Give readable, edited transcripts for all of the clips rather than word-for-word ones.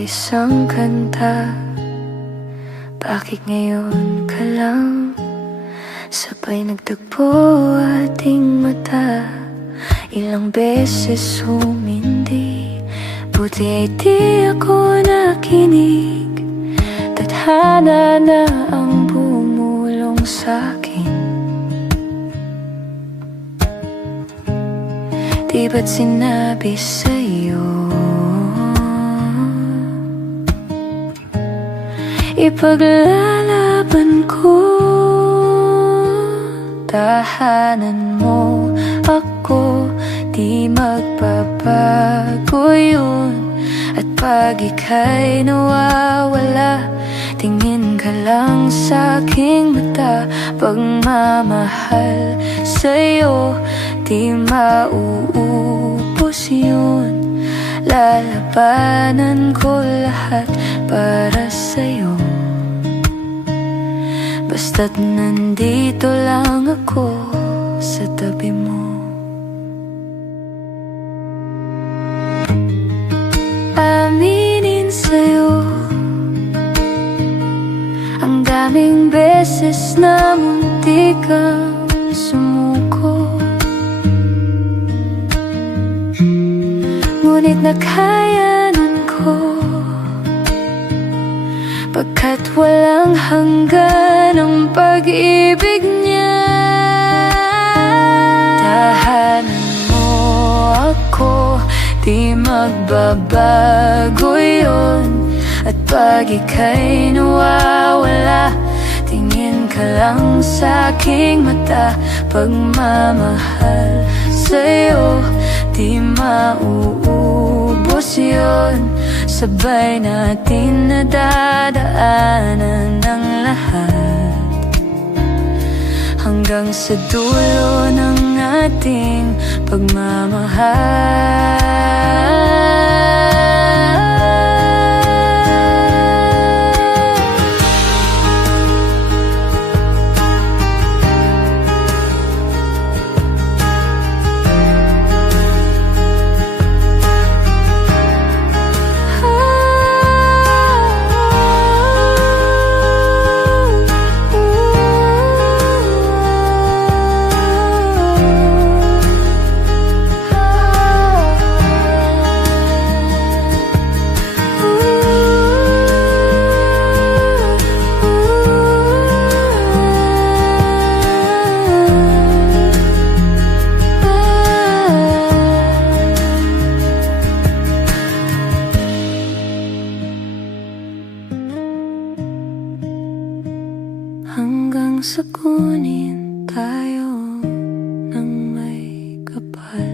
isang kanta. Bakit ngayon ka lang sabay nagtagpo ating mata? Ilang beses humindi, buti ay di ako nakinig. Tadhana na ang bumulong sa'kin. Di ba't sinabi sa'yo ipaglalaban ko? Tahanan mo ako, di magbabago yun. At pag ika'y nawawala, tingin ka lang sa aking mata. Pagmamahal sa'yo, di mauubos yun. Lalabanan ko lahat para sa'yo, basta't nandito lang ako sa tabi mo. Aminin sa'yo, ang daming beses na muntik kang sumuko, ngunit nakayanan ko, pagkat walang hanggan ang pag-ibig niya. Tahanan mo ako, di magbabago yun. At pag ika'y nawawala, tingin ka lang sa aking mata. Pagmamahal sa'yo, di mauubos yun. Sabay natin nadadaanan ang lahat, hanggang sa dulo ng ating pagmamahal. Hanggang sa kunin tayo ng may kapal.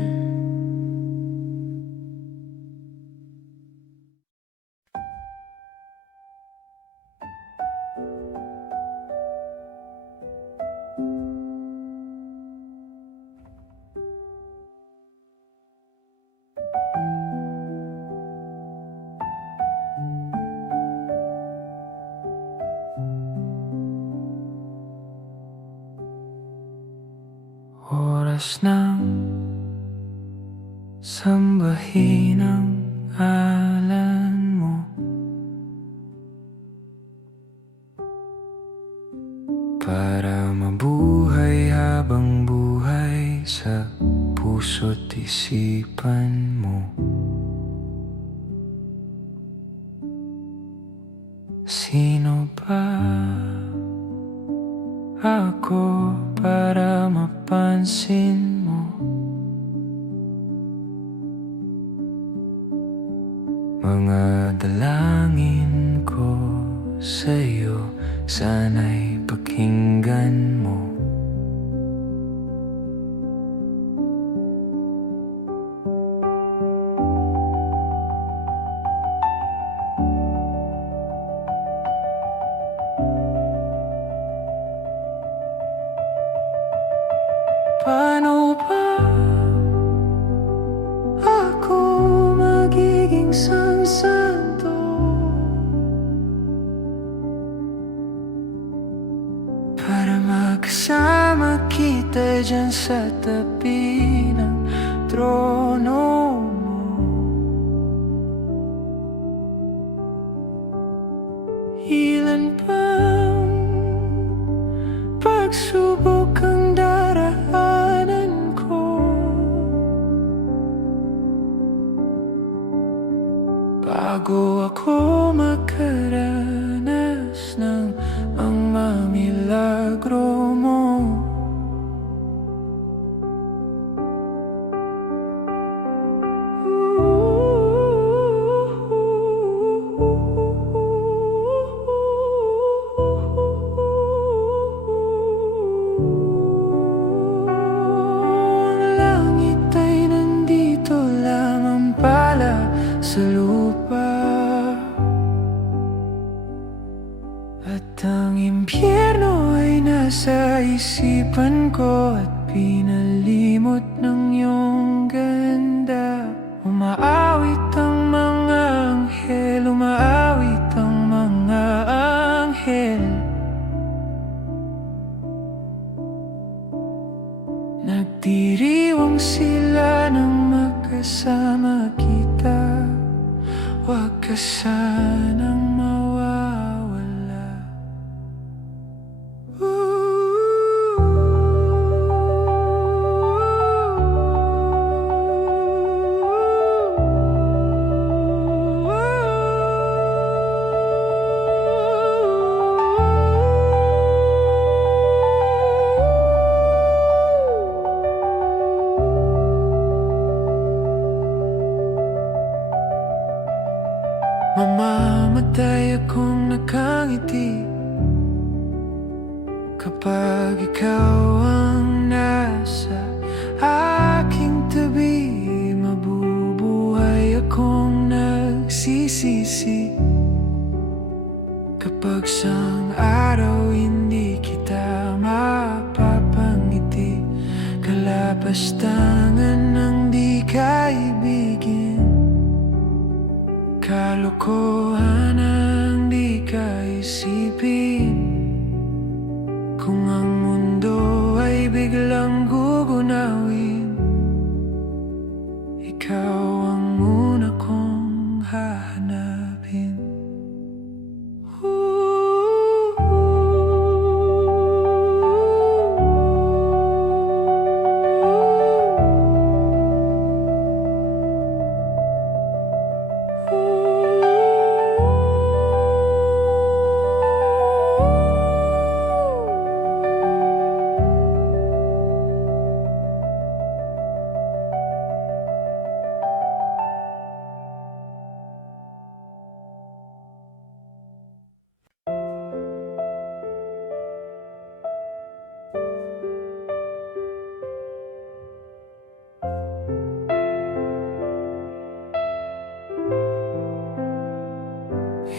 Oras ng sambahin ang ngalan mo, para mabuhay habang buhay sa puso't isipan mo. Sino ba ako para mapansin mo? Mga dalangin ko sa'yo, sana'y pakinggan mo. Paano ba ako magiging santo para makasama kita dyan sa tabi ng trono mo? bago ako makaranas ng mga milagro mo. Sa lupa at ang impyerno ay nasa isipan ko at pinalimot ng iyong ganda. Umaawit ang mga anghel, umaawit ang mga anghel. Nagdiriwang sila nang magkasama kita. Huwag ka sanang mawawala. Mamamatay akong nakangiti kapag ikaw ang nasa aking tabi. Mabubuhay akong nagsisisi kapag sang araw hindi kita mapapangiti. Kalapastangan ng di kaibigin, kalokohan ang di kaisipin. Kung ang mundo ay biglang gugunawin, ikaw ang una kong hahanapin.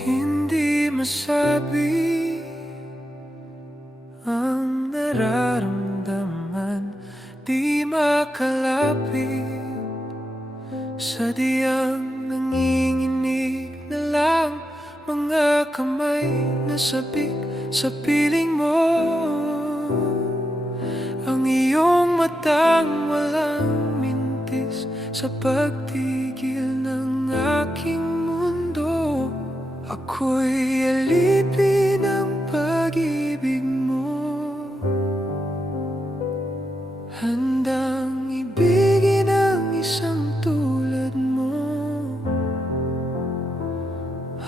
Hindi masabi ang nararamdaman, di makalapit. Sadyang nanginginig na lang mga kamay na sabik sa piling mo. Ang iyong matang walang mintis sa pagtigil ng aking mundo. Ako'y alipin ng pag-ibig mo, handang ibigin ang isang tulad mo.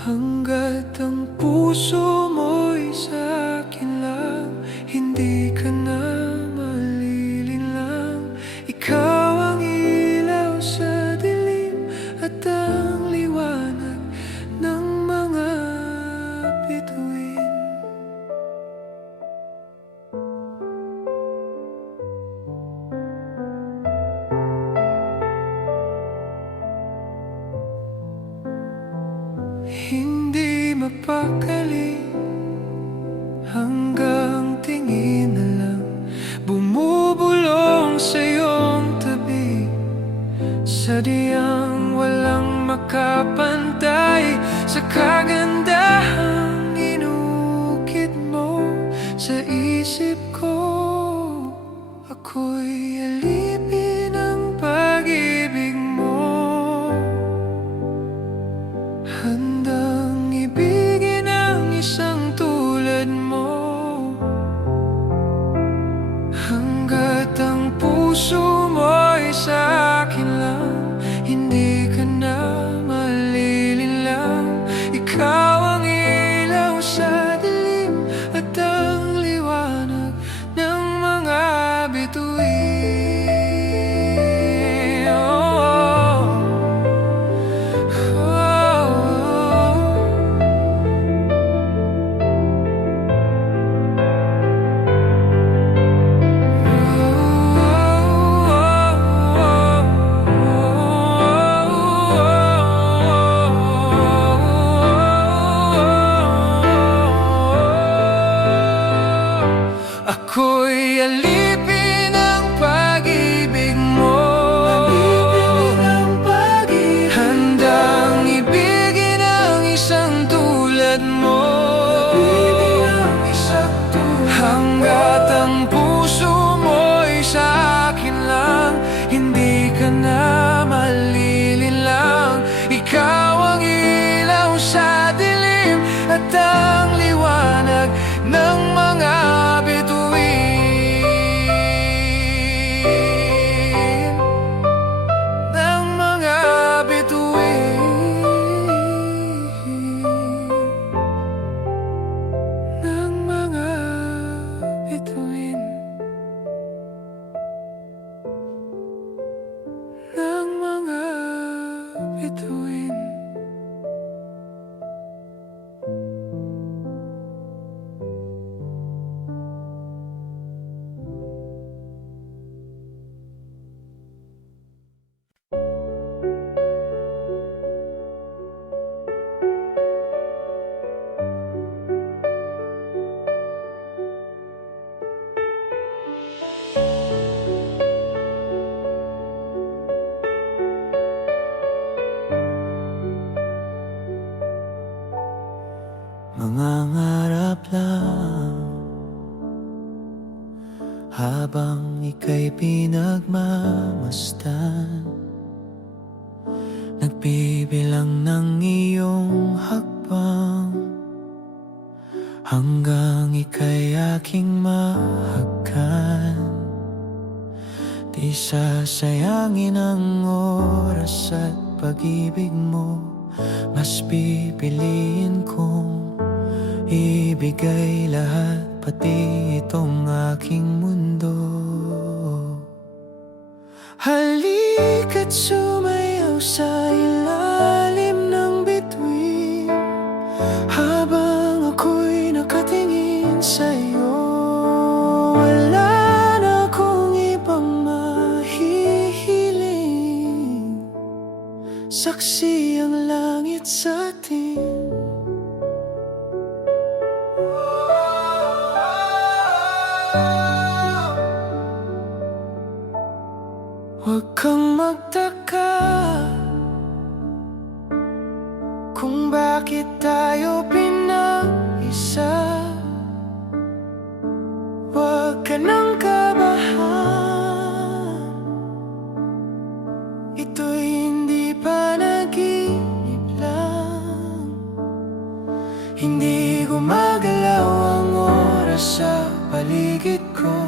Hanggat ang puso mo'y sa akin lang, hindi ka na malilinlang. Ikaw ang ilaw sa dilim at ang liwanag ng mga bituin. Hindi mapakali hanggang tingin na lang bumubulong sa iyong tabi. Sadyang walang makapantay sa kagandahang inukit mo sa isip ko. Ako'y alipin ng pag-ibig mo, handang ibigin ang isang tulad mo. Hanggat ang puso mo'y sa akin lang, hindi ka na malilinlang. Mangangarap lang habang ika'y pinagmamasdan, nagbibilang ng iyong hakbang hanggang ika'y aking mahagkan. Di sasayangin ang oras at pag-ibig mo, mas pipiliin kong ibigay lahat, pati itong aking mundo. Halika't sumayaw sa ilalim ng bituin, habang ako'y nakatingin sa'yo. Wala na akong ibang mahihiling, saksi ang langit sa atin. Huwag kang magtaka kung bakit tayo pinag-isa. Huwag ka nang kabahan, ito'y hindi panaginip lang. Hindi gumagalaw ang oras sa paligid ko,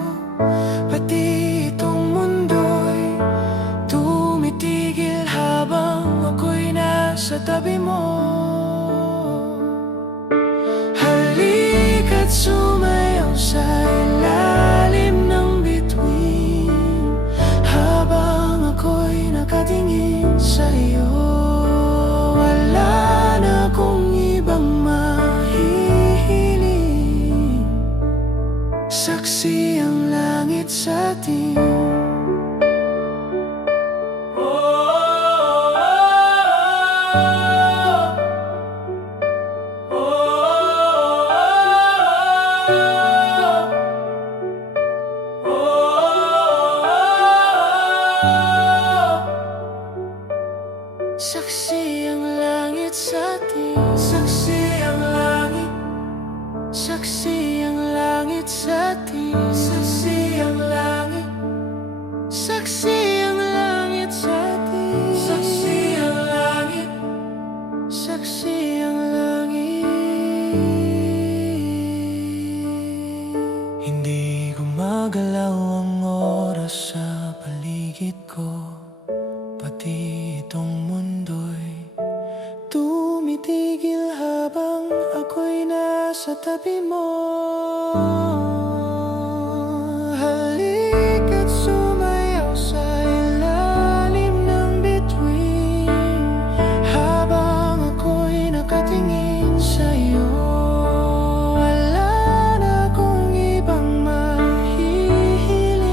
pati itong mundo'y tumitigil habang ako'y nasa tabi mo. Halika't sumayaw sa ilalim ng bituin, habang ako'y nakatingin sa'yo. Wala na akong ibang mahihiling, saksi ang langit sa atin. Saksi ang langit sa atin, saksi ang langit, saksi ang langit sa atin, saksi ang langit, saksi ang langit sa atin, saksi ang langit, saksi ang langit. Hindi gumagalaw ang oras sa paligid ko, pati itong mundo'y tumitigil habang ako'y nasa tabi mo. Halika't sumayaw sa ilalim ng bituin, habang ako'y nakatingin sa'yo. Wala na akong ibang mahihiling,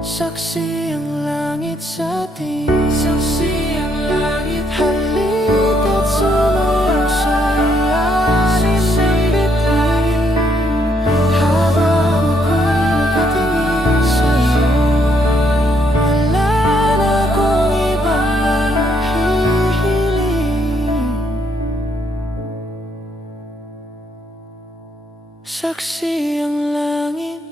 saksi ang langit sa atin, saksi ang langit. Halika't sumayaw sa ilalim ng bituin, habang ako'y nakatingin sa'yo. Wala na akong ibang mahihiling, saksi ang langit.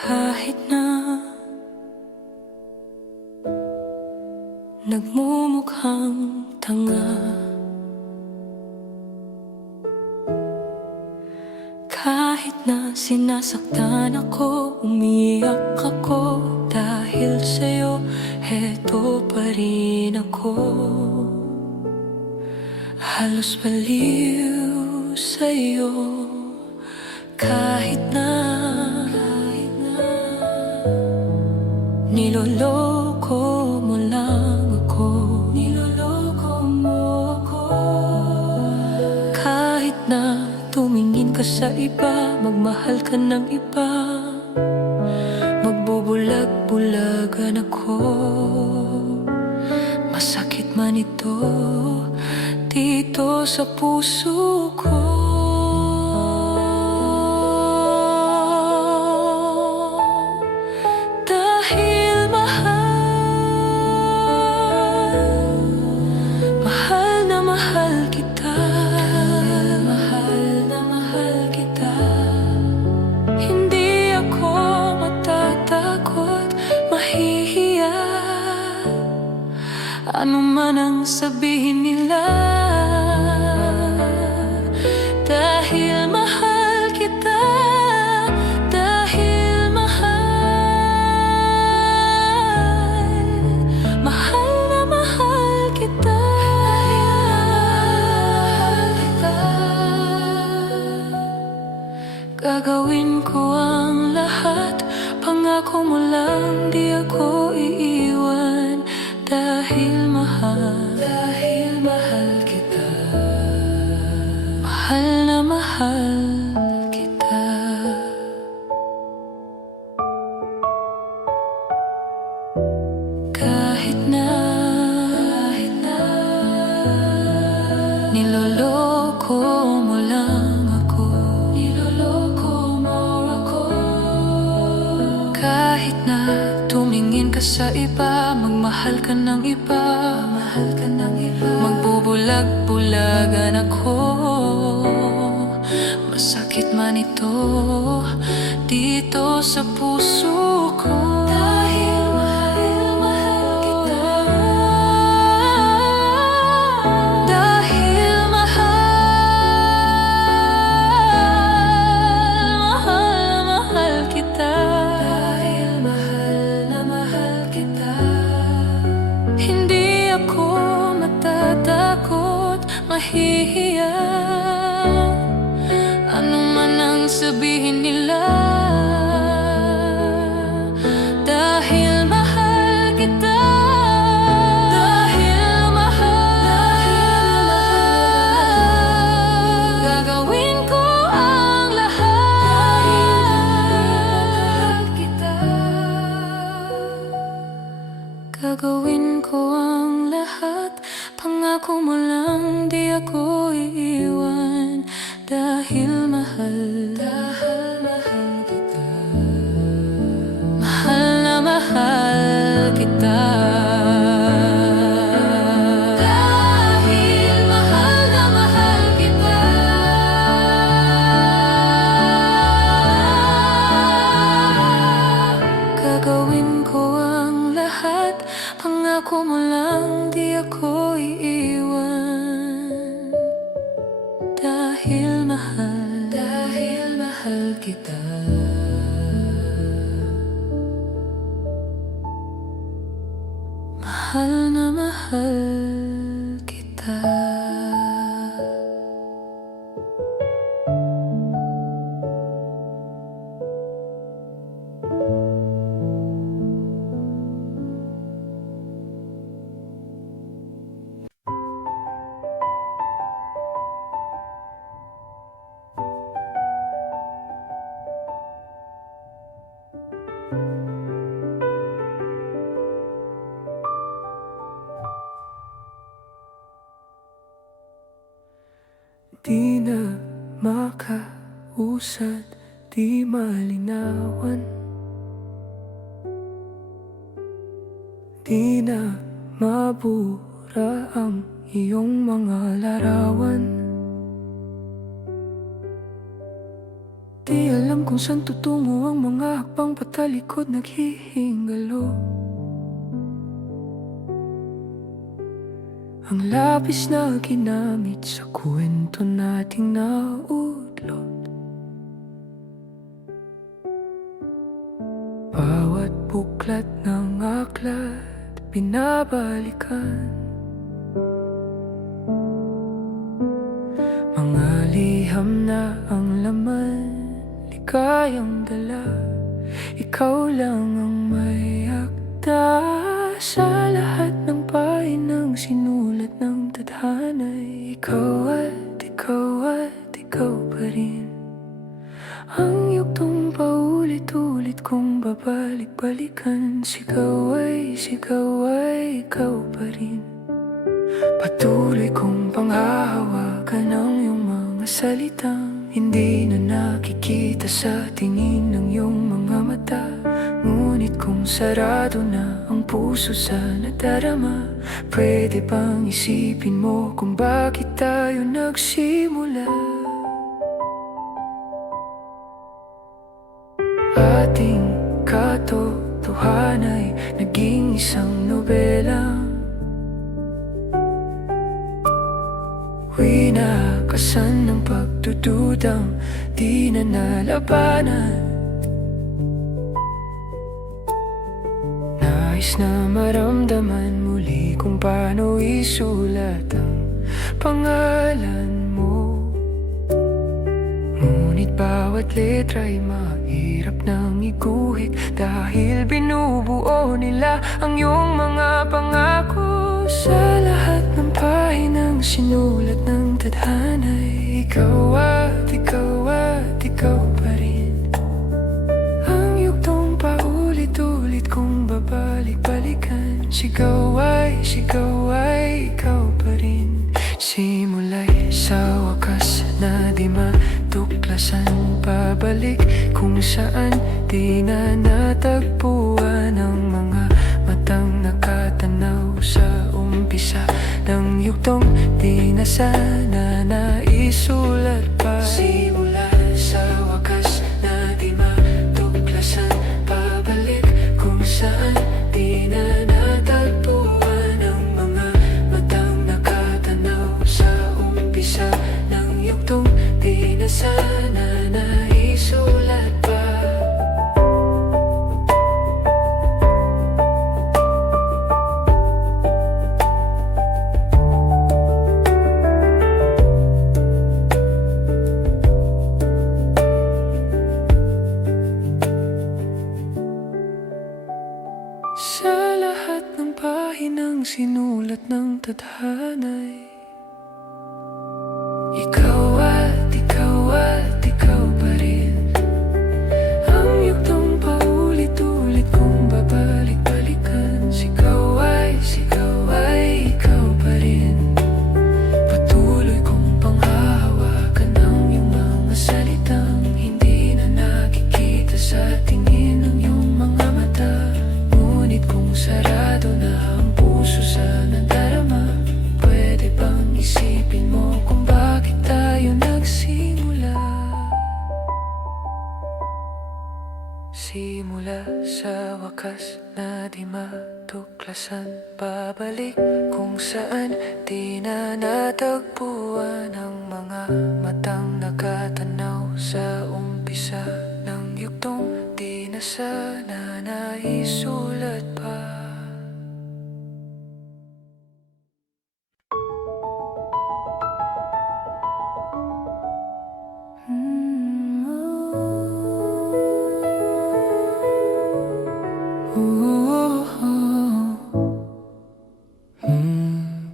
Kahit na nagmumukhang tanga, kahit na sinasaktan ako, umiyak ako, dahil sa'yo, heto pa rin ako. Halos baliw sa'yo, kahit na niloloko mo lang ako, niloloko mo ako. Kahit na tumingin ka sa iba, magmahal ka ng iba, magbubulag-bulagan ako. man ito dito sa puso ko. Dahil mahal na mahal kita. Mahal na mahal kita. Hindi ako matatakot, mahihiya, ano man ang sabihin nila. Dahil mahal kita, dahil mahal na mahal kita. Gagawin ko ang lahat, pangako mo lang di ako iiwan. Dahil mahal kita. Mahal na mahal kita. Kahit na niloloko mo lang ako. Niloloko mo ako. Kahit na tumingin ka sa iba, magmahal ka ng iba, magbubulag-bulagan ako. Masakit man ito dito sa puso ko. Dahil mahal kita. Dahil mahal kita. Dahil mahal na mahal kita. Hindi ako matatakot, mahihiya, ano man ang sabihin nila. Dahil mahal kita. Dahil mahal, gagawin ko ang lahat. Dahil kita. Gagawin ko ang lahat, pangako mo lang di ako iiwan. Dahil mahal kita. Mahal na mahal kita. Dahil mahal na mahal kita. Gagawin ko ang lahat, pangako mo lang di ako iiwan. Dahil mahal kita. Mahal na mahal kita. Di na makausad, di malinawan. Di na mabura ang iyong mga larawan. Di alam kung saan tutungo ang mga hakbang patalikod naghihingalo. Ang labis na ginamit sa kwento nating naudlot. Bawat buklat ng aklat binabalikan. Mga liham na ang laman, ligayang dala. Ikaw lang ang may akda sa lahat ng pahinang sinulat ng tadhana'y ikaw at ikaw pa rin. Ang yuktong paulit-ulit kong babalik-balikan. Sigaw ay ikaw pa rin. Patuloy kong panghahawakan ang iyong mga salitang hindi na nakikita sa tingin ng iyong mga mata. Ngunit kung sarado na ang puso sa nadarama, pwede bang isipin mo kung bakit tayo nagsimula? Ating katotohanan ay naging isang nobela. Winakasan ng pagdududang di na nalabanan. Nais na maramdaman muli kung paano isulat ang pangalan mo. Ngunit bawat letra ay mahirap nang iguhit, dahil binubuo nila ang iyong mga pangako. Sa lahat ng pahinang sinulat ng tadhana, ikaw at ikaw pa rin. Ang yugtong paulit-ulit kong babalik-balikan. Sigaw ay ikaw pa rin. Simula'y sa wakas na di matuklasan, pabalik kung saan di na natagpuan ang mga matang nakatanaw sa umpisa ng yugtong di na sana naisulat pa. Simula sa wakas na di matuklasan, pabalik kung saan di na natagpuan ang mga matang nakatanaw sa umpisa ng yugtong di na sana naisulat pa. Sa lahat ng pahinang sinulat ng tadhana'y ikaw at ikaw pa rin. Ang yugtong paulit-ulit kong babalik-balikan. Sigaw ay ikaw pa rin. Patuloy kong panghahawakan ang iyong mga salitang hindi na nakikita sa tingin ng iyong mga mata. Ngunit kung sarado na ang puso sa nadarama, pwede bang isipin mo kung bakit tayo nagsimula? Simula sa wakas na di matuklasan, babalik kung saan di na natagpuan ang mga matang nakatanaw sa umpisa ng yugtong di na sana naisulat pa.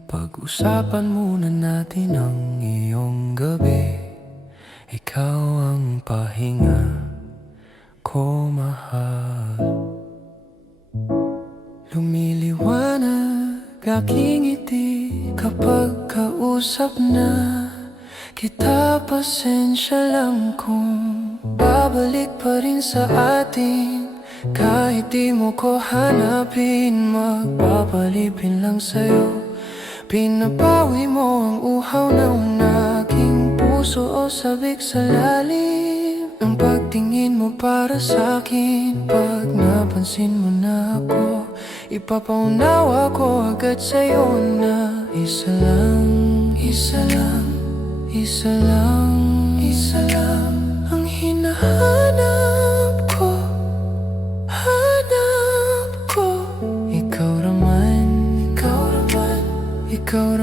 Pag-usapan muna natin ang iyong gabi. Ikaw ang pahinga ko, mahal. Lumiliwanag aking ngiti kapag kausap na kita. Pasensya lang kung babalik pa rin sa atin. Kahit di mo ko hanapin, magpapalipin lang sa'yo. Pinabawi mo ang uhaw ng aking puso o sabik sa lalim ng pagtingin mo para sa'kin. Pag napansin mo na ako, ipapaunawa ko agad sa'yo na isa lang ang hinahanap ko. Ikaw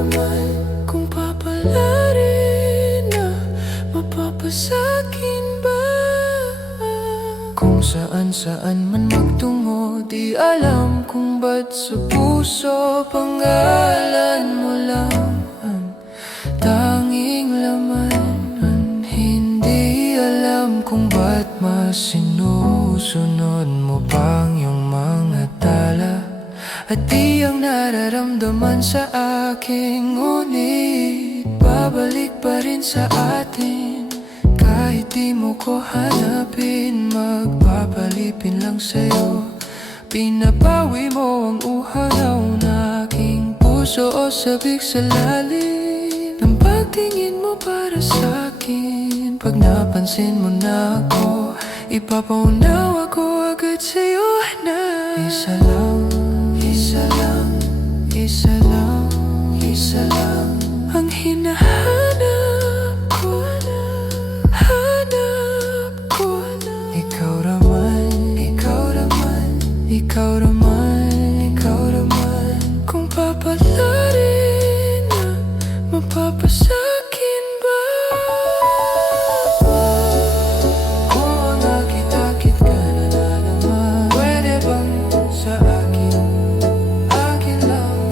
naman, kung papalarin na mapapasakin ba? Kung saan man magtungo, di alam kung ba't sa puso pangalan mo lang ang tanging laman. Hindi alam kung ba't mas sinusunod mo pang iyong mga tala. at di ang nararamdaman sa akin. Ngunit babalik pa rin sa atin. Kahit di mo ko hanapin, magpapalipin lang sa'yo. Pinapawi mo ang uhaw ng aking puso o sabik sa lalim ng pagtingin mo para sa'kin. Pag napansin mo na ako, ipapaunawa ko agad sa'yo na isa lang, isa lang, isa lang, isa lang ang hinahanap ko, hanap ko. Ikaw raman, ikaw raman, ikaw raman, ikaw raman. Kung papalarin na mapapasakin ba? Kung nakita-kit ka na naman, pwede bang sa akin, akin lang?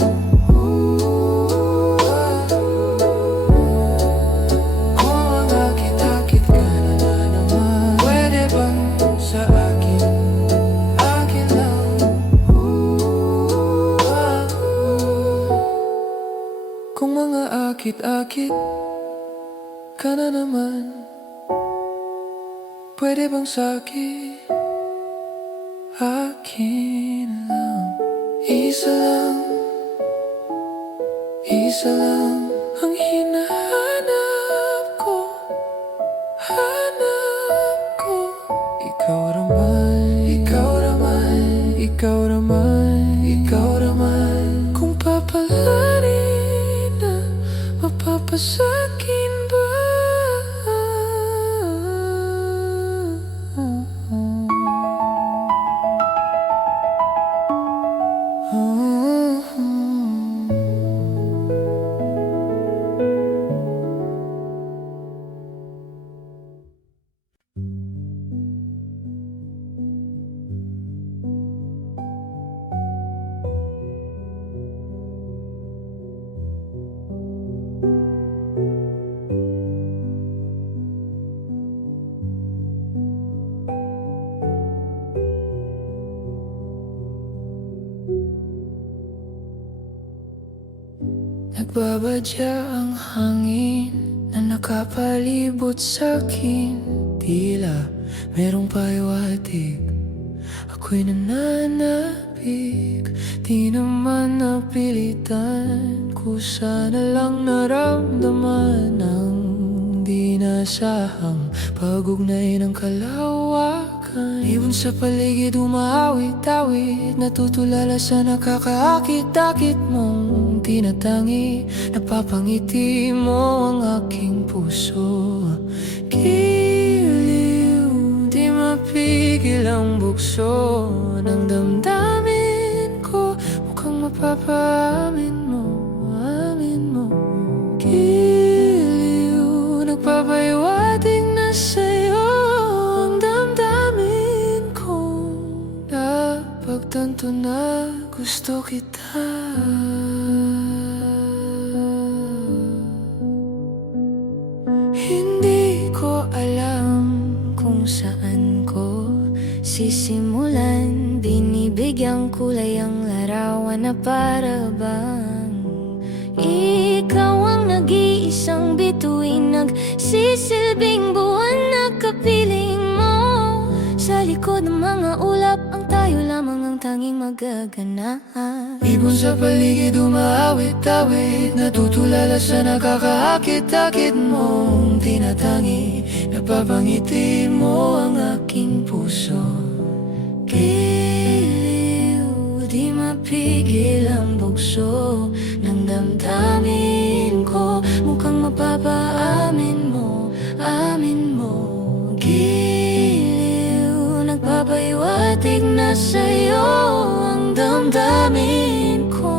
Kung nakita-kit ka na naman, pwede bang sa akin, akin lang? Kung mga akit-akit ka na naman, pwede bang sa'kin, akin lang? Isa lang, isa lang ang hinahanap ko, hanap ko. Ikaw raman, ikaw raman, ikaw raman, ikaw raman. Kung papalarin na mapapasakin ba? Nagbabadya ang hangin na nakapalibot sa'kin. Tila merong pahiwatig, ako'y nananabik. Di naman napilitan, kusa na lang naramdaman ang di nasahang pag-ugnay ng kalawakan. Ibon sa paligid umaawit-awit, natutulala sa nakakaakit-akit mong tinatangi. Napapangiti mo ang aking puso. Giliw, di mapigil ang bukso ng damdamin ko. Mukhang mapapaamin mo, amin mo. Giliw, nagpapahiwatig na sa'yo ang damdamin ko. Napagtanto na gusto kita. Hindi ko alam kung saan ko sisimulan. Binibigyang kulay ang larawan na para bang ikaw ang nag-iisang bituin, nagsisilbing buwan na kapiling mo. Sa likod ng mga ulap, ang tayo lamang ang tanging magaganahan. Ibon sa paligid umaawit-awit, natutulala sa nakakaakit-akit mong tinatangi. Napapangiti mo ang aking puso. Giliw, di mapigil ang bugso ng damdamin ko. Mukhang mapapaamin mo, amin mo. Giliw, nagpapahiwatig na sa'yo ang damdamin ko.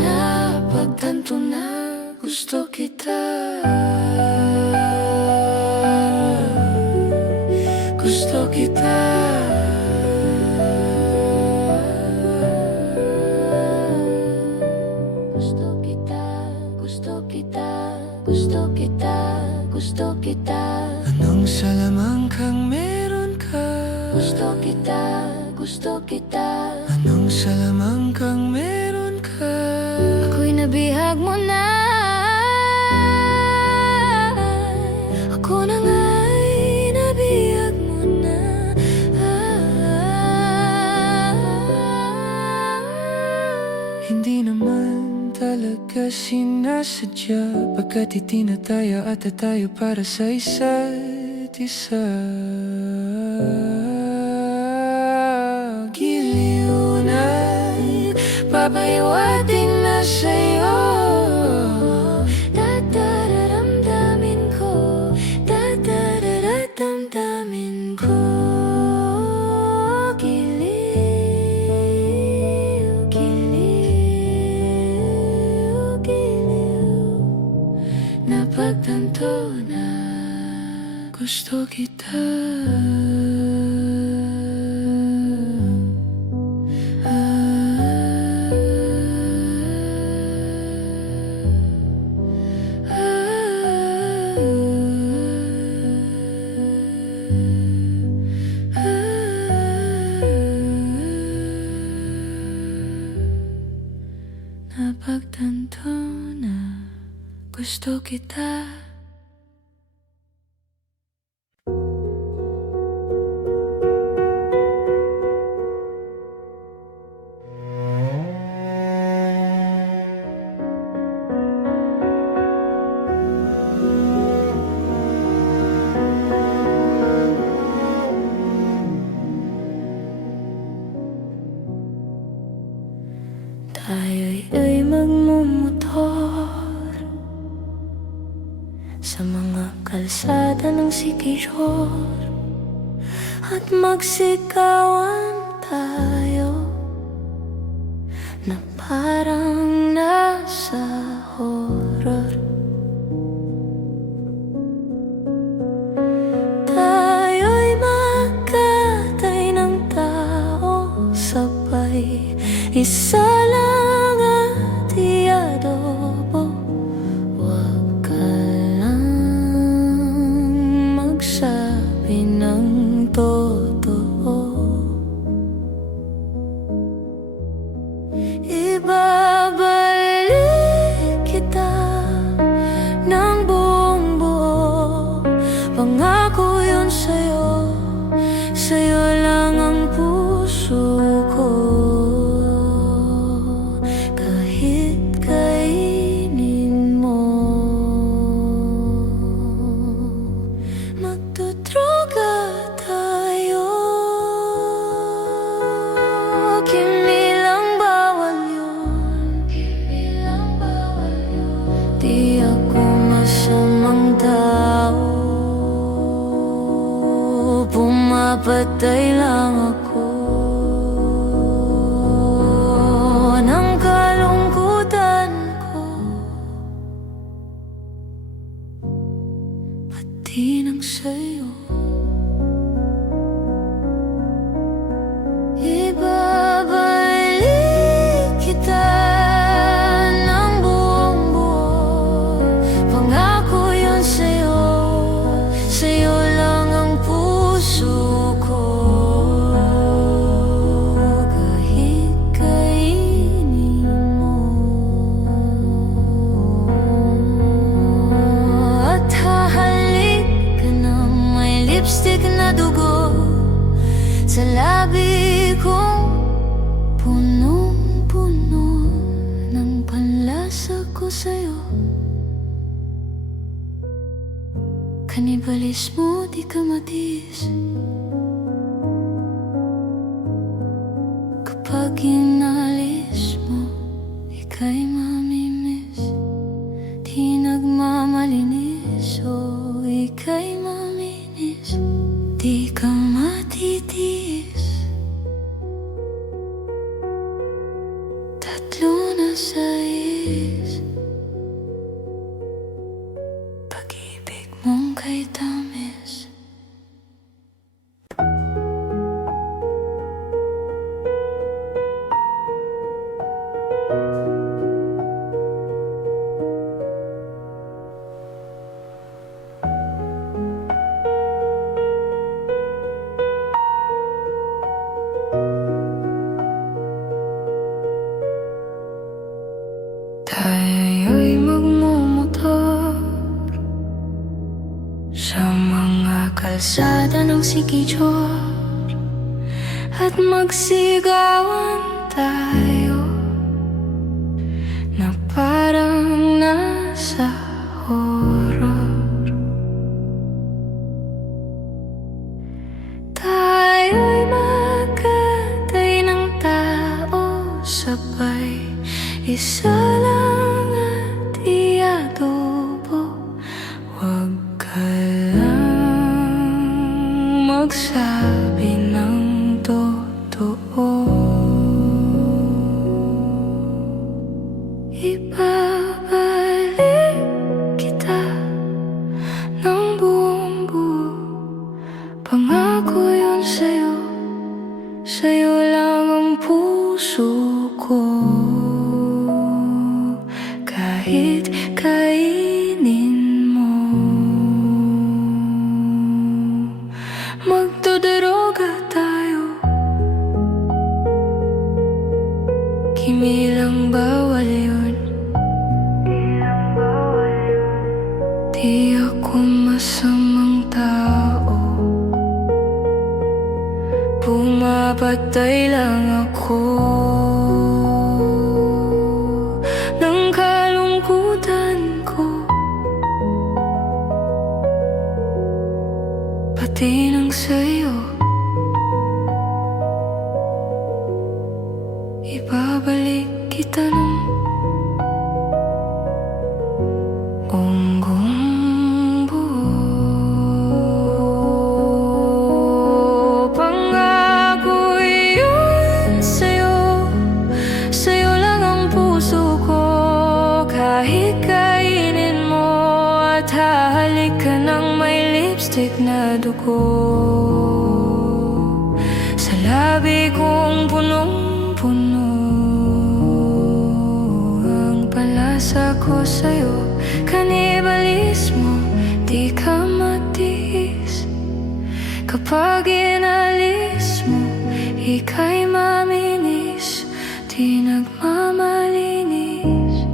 Napagtanto na gusto kita. Gusto kita. Gusto kita, gusto kita, gusto kita, gusto kita. Anong salamang kang meron ka? Gusto kita, gusto kita. Anong Kung sa lamang kang meron ka, Ako'y nabihag mo na. Ako na nga'y nabiyag mo na. hindi naman talaga sinasadya, pagkat itinataya at tayo para sa isa't isa. Giliw na'y papahiwating na sa'yo. Dadadadamdamin ko, dadadadamdamin ko. Giliw, giliw, giliw. Napagtanto na Gusto kita. napagtanto na gusto kita. Tayo'y magmumotor sa mga kalsada ng Siquijor, at magsikawan tayo na parang nasa horror. Tayo'y magkatay ng tao sabay, isa lang at iadobo. Huwag ka lang magsabi ng totoo. Ibabalik kita ng buong buo. Pangako yun sa'yo, sa'yo lang ang puso ko. Kahit kainin mo, magdudruga tayo. Kinilang bawal yun, kinilang bawal yun. Di ako masamang tao, pumapatay lang ako ng kalungkutan ko, pati ng sa'yo. Ibabalik kita ng buong buo. Pangako yun sa'yo, sa'yo lang ang puso ko. Kahit kainin mo, at hahalik ka ng may lipstick na dugo sa labi kong punong-puno ng panlasa ko sa'yo. Kanibalismo, di ka matiis kapag inalis mo, ika'y mamimiss. Di nagmamalinis, o ika'y maminis. Di ka matitiis, tatlo na sais. Pag-ibig mong kay tamis. sikijor at magsigawan tayo na parang nasa horror. Tayo'y magkatay ng tao sabay, isa lang at iadobo. Huwag ka lang magsabi ng totoo. Ibabalik kita ng buong buo. Pangako yun sa'yo, sa'yo lang ang puso ko. Kahit kainin mo, magdodroga tayo. Kimilang bawal yun. Di ako masamang tao, pumapatay lang ako ng kalungkutan ko, pati ng sa'yo. Ibabalik kita ng unggong buo. Pangako yun sa'yo, sa'yo lang ang puso ko. Kahit kainin mo at hahalik ka ng may lipstick na dugo, sa labi kong punong-puno ang palasa ko sa'yo. Kanibalismo, di ka matiis. Kapag inalis mo, ika'y maminis, di nagmamalinis.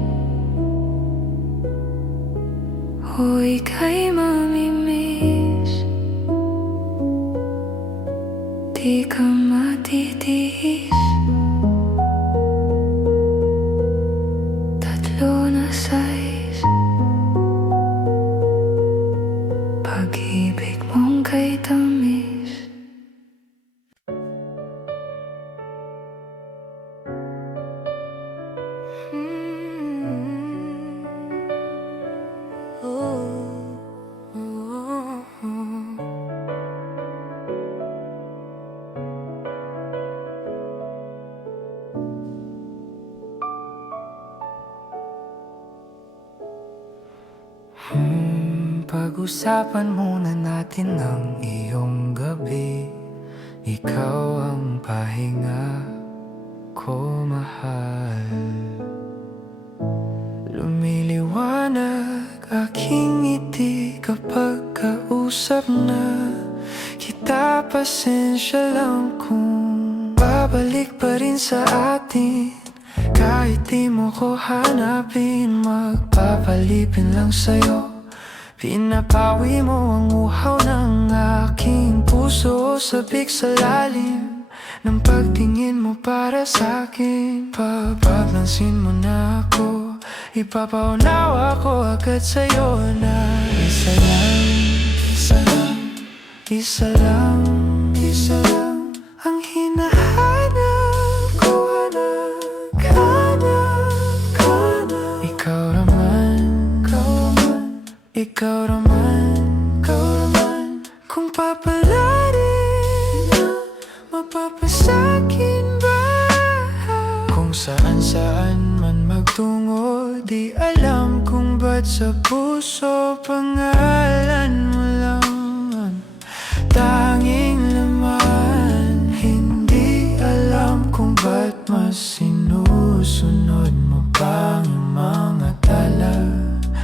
O ika'y mamimiss, di ka matitiis. Tatlo na size, pag-ibig mong kay tamis. Pag-usapan muna natin ang iyong gabi. Ikaw ang pahinga ko, mahal. Lumiliwanag aking ngiti kapag kausap na kita. Pasensya lang kung babalik pa rin sa atin. Kahit di mo ko hanapin, magpapalipin lang sa'yo. Pinapawi mo ang uhaw ng aking puso, sabik sa lalim ng pagtingin mo para sa'kin. Papaglansin mo na ako, ipapaunawa ko agad sa'yo na isa lang, isa lang, isa lang, isa lang ang hinahanap ko. Ikaw naman, kung papalarin na mapapasakin ba? Kung saan-saan man magtungo, di alam kung ba't sa puso pangalan mo lang ang tanging laman. Hindi alam kung ba't mas sinusunod mo pang mga tala.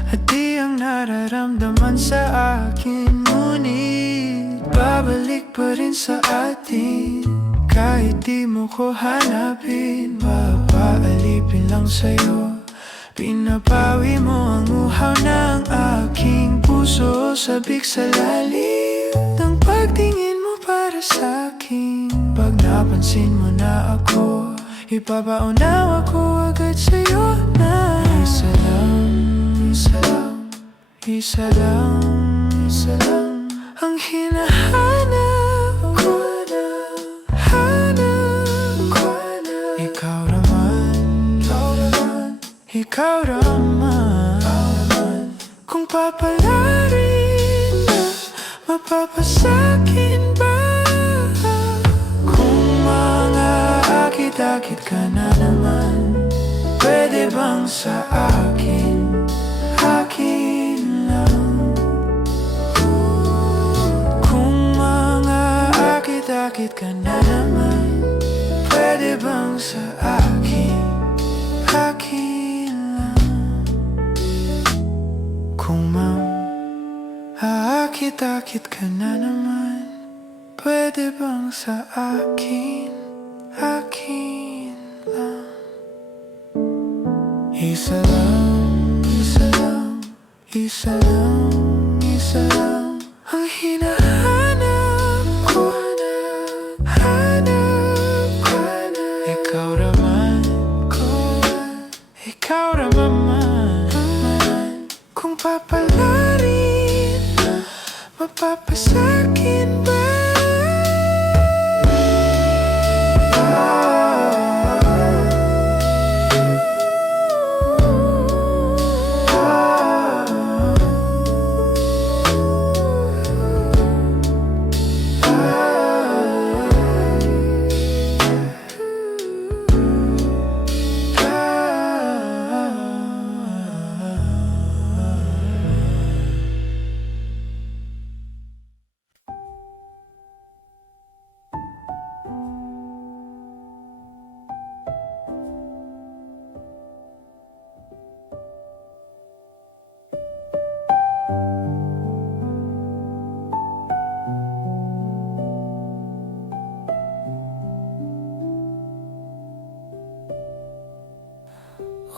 At di ang nararamdaman sa akin, ngunit babalik pa rin sa atin. Kahit di mo ko hanapin, papaalipin lang sa'yo. Pinapawi mo ang uhaw ng aking puso, sabik sa lalim ng pagtingin mo para sa'kin. Pag napansin mo na ako, ipapaunawa ko agad sa'yo na isa lang, isa lang, isa lang, isa lang ang hinahanap ko na, hanap ko na. Ikaw naman, ikaw naman, ikaw naman. Kung papalarin na, mapapasakin ba? Kung mga akit-akit ka na naman, pwede bang sa akin, akin lang? Kung mga akit-akit ka na naman, pwede bang sa akin, akin lang? Kung aakit-akit ka na naman, pwede bang sa akin, akin lang? Isa lang, isa lang, isa lang, isa lang ang hinahanap ko na, hanap ko na. Ikaw naman, ikaw naman. Kung papalarin na, mapapasakin ba?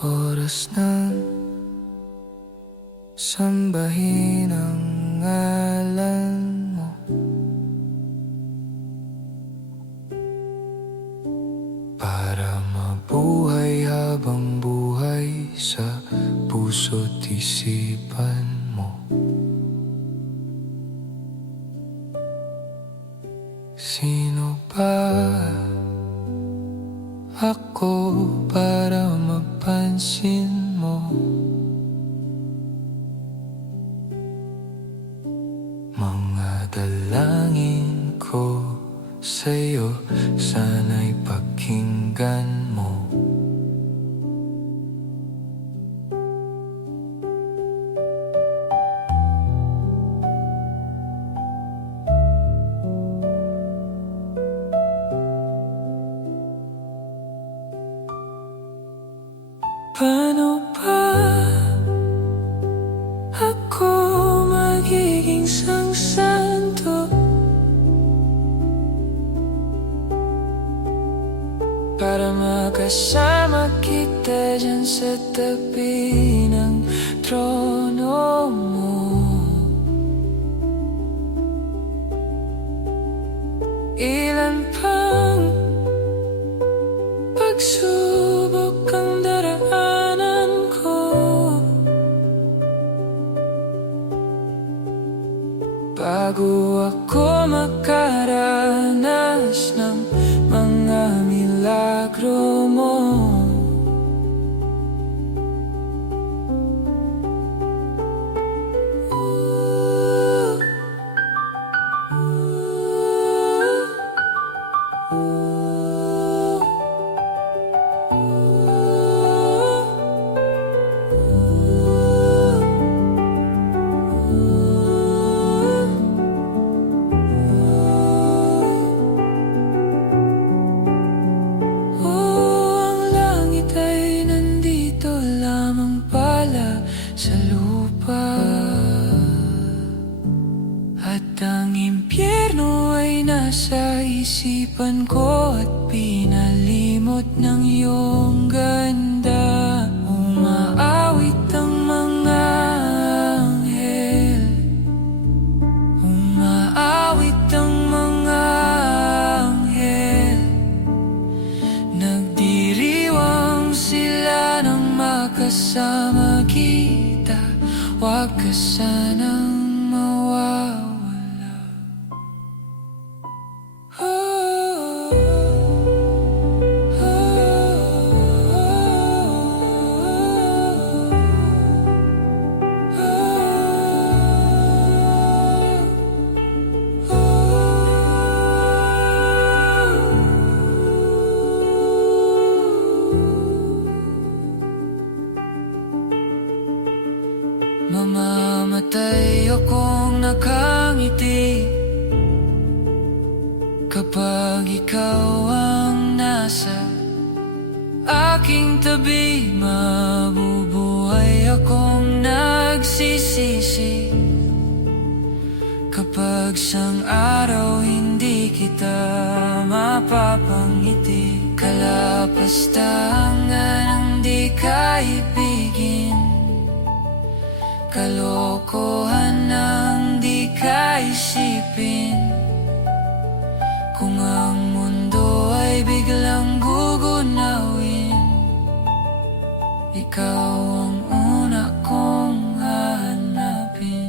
Oras na sambahin ang ngalan mo. Para mabuhay habang buhay sa puso't isipan mo. Sino ba ako para mapansin mo? Mga dalangin ko sa'yo, sana'y pakinggan mo. Paano ba ako magiging santo para makasama kita dyan sa tabi ng trono mo? Ilan pang pagsubok ang daraanan ko bago ako makaranas ng mga milagro mo. Sa lupa at ang impyerno ay nasa isipan ko at pinalimot ng iyong ganda. Umaawit ang mga anghel, umaawit ang mga kasama kita, wag ka sanang mawawala. Mamamatay akong nakangiti kapag ikaw ang nasa aking tabi. Mabubuhay akong nagsisisi kapag sang araw hindi kita mapapangiti. Kalapastangan ang di kaibigin, kalokohan ang di kaisipin. Kung ang mundo ay biglang gugunawin, ikaw ang una kong hahanapin.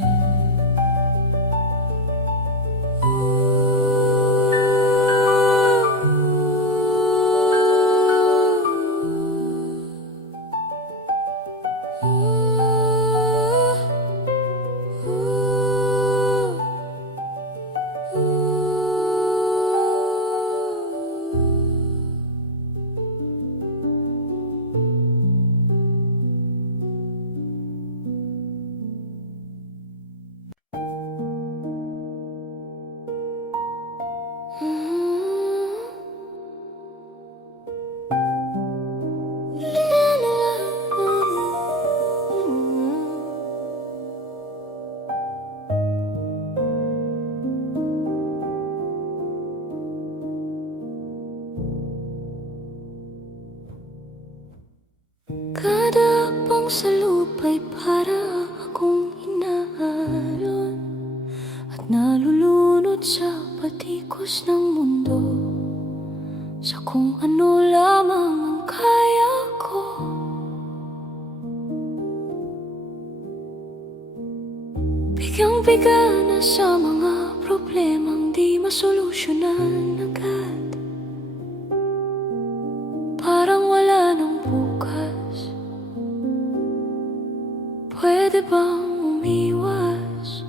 Kada pang sa lupa'y para akong inaalon at nalulunod sa patikos ng mundo, sa kung ano lamang ang kaya ko. Bigang-biga na sa mga problemang di masolusyonan agad, parang wala nang bukas. Pwede bang umiwas?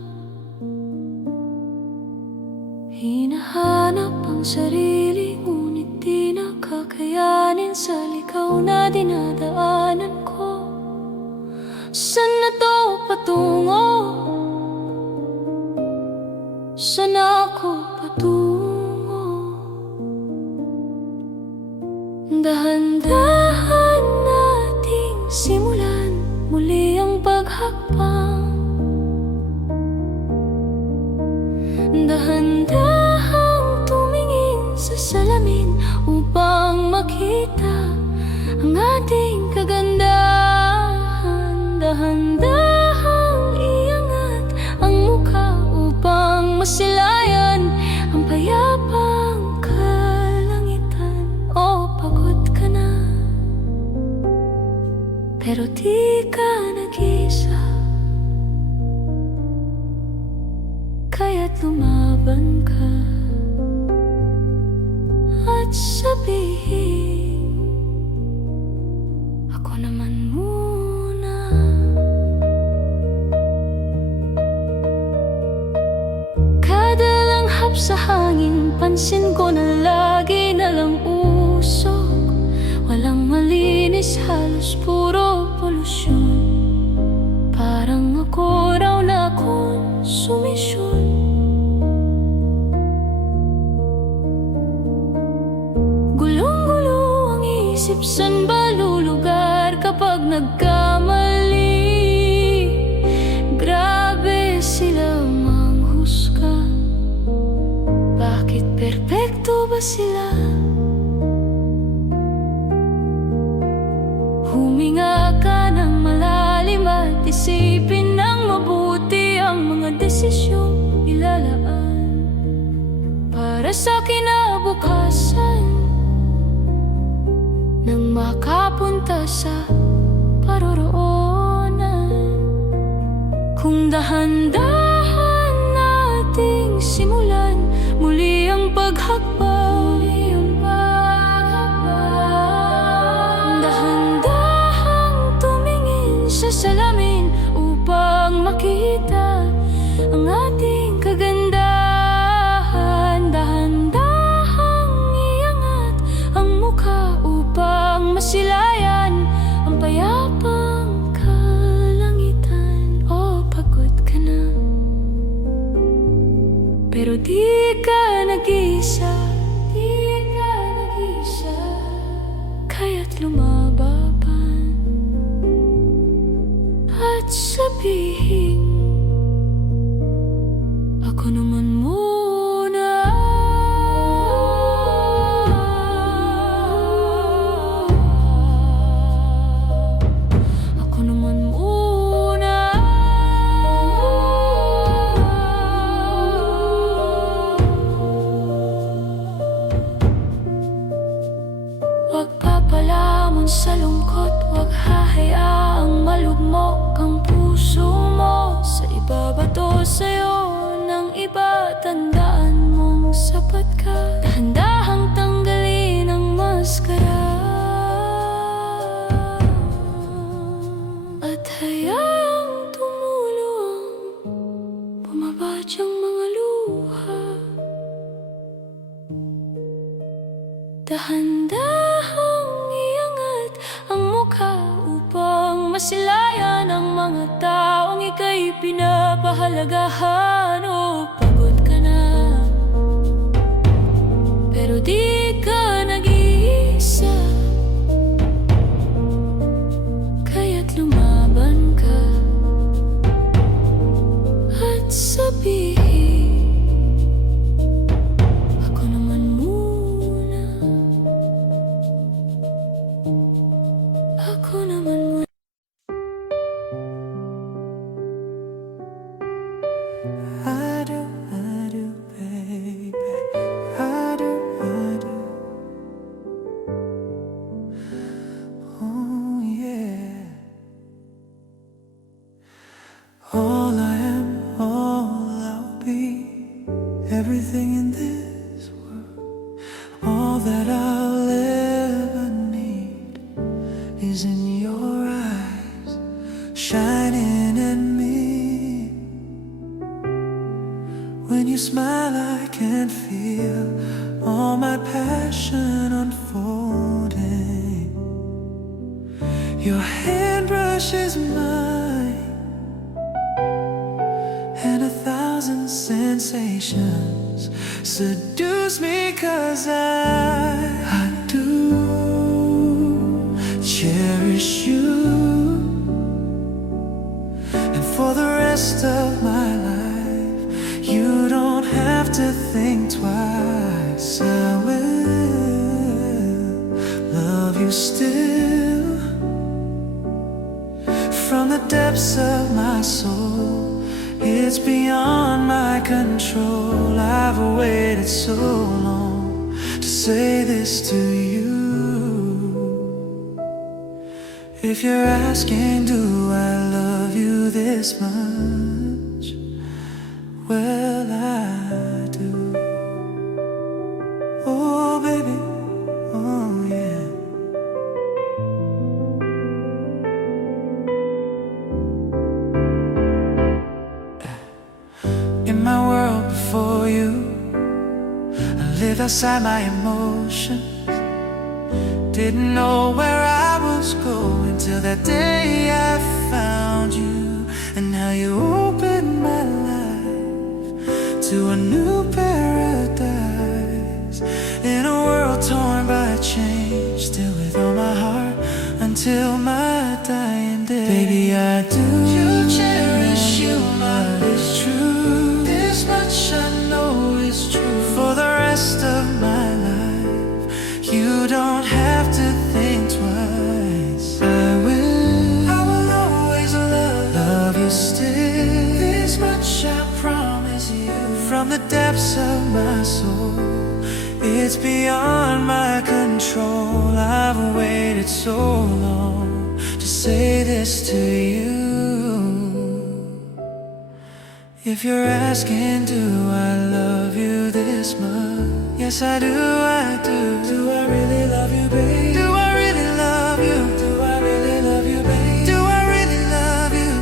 Hinahanap ang sarili, ngunit di nakakayanin sa ligaw na dinadaanan ko. Saan na to patungo? Saan ako patungo? Dahan-dahan nating simulan muli ang paghakbang. Dahan-dahang tumingin sa salamin upang makita ang ating kagandahan. Dahan-dahang iangat ang mukha upang masilayan ang payapang kalangitan. O pagod ka na, pero di ka nag-isa, kaya't lumaban ka at sabihin, ako naman muna. Kada langhap sa hangin, pansin ko na lagi na lang usok. Walang malinis, halos puro polusyon. Parang ako raw na konsumisyon. Gulong-gulo ang isip, san ba lulugar kapag nagkamali? Grabe sila manghusga, bakit perpekto ba sila? Huminga ka ng malalim at isipin ng mabuti ang mga desisyong ilalaan para sa kinabukasan, nang makapunta sa paroroonan. Kung dahan-dahan nating simulan muli ang paghakbang, dahan-dahang tumingin sa salamin upang makita ang ating kagandahan. Dahan-dahang iangat ang mukha upang masilayan ang payapang kalangitan. Oh, pagod ka na, pero di ka nag-isa, kaya't lumaban at sabihin, ako naman muna. Ako naman muna. Huwag papalamon sa lungkot, huwag hahayaang malugmok ang puso mo sa ibabato sa'yo ng iba. Tandaan mong sapat ka, dahan-dahang tanggalin ang maskara at hayaang tumulo ang bumabadyang mga luha. Dahan-dahang iangat ang mukha upang masilayan ang mga taong ika'y pinapahalagahan. O pagod ka na, pero di ka nag-iisa, kaya't lumaban ka at sabihin, ako naman muna. Ako naman muna. I do, baby. I do. Oh, yeah. All I am, all I'll be, everything in this world, all that I'll ever need is in your eyes, shining at me. When you smile, I can feel all my passion unfolding. Your hand brushes mine, and 1,000 sensations seduce me, 'cause I do cherish you. And for the rest of my life, you don't have to think twice. I will love you still. From the depths of my soul, it's beyond my control. I've waited so long to say this to you. If you're asking, do I love you this much? Well, I do. Oh, baby, oh, yeah. In my world before you, I lived outside my emotions. Didn't know where I was going till that day I found you. And now you opened my life to a new paradise. In a world torn by change, still with all my heart until my dying day. Baby, I do. You cherish you, my is true. This much I know is true. For the rest of my life, you don't have to think twice. I will always love you still. This much I promise you. From the depths of my soul, it's beyond my control. I've waited so long to say this to you. If you're asking, do I love you this much? Yes, I do, I do. Do I really love you, babe? Do I really love you? Do I really love you, babe? Do I really love you?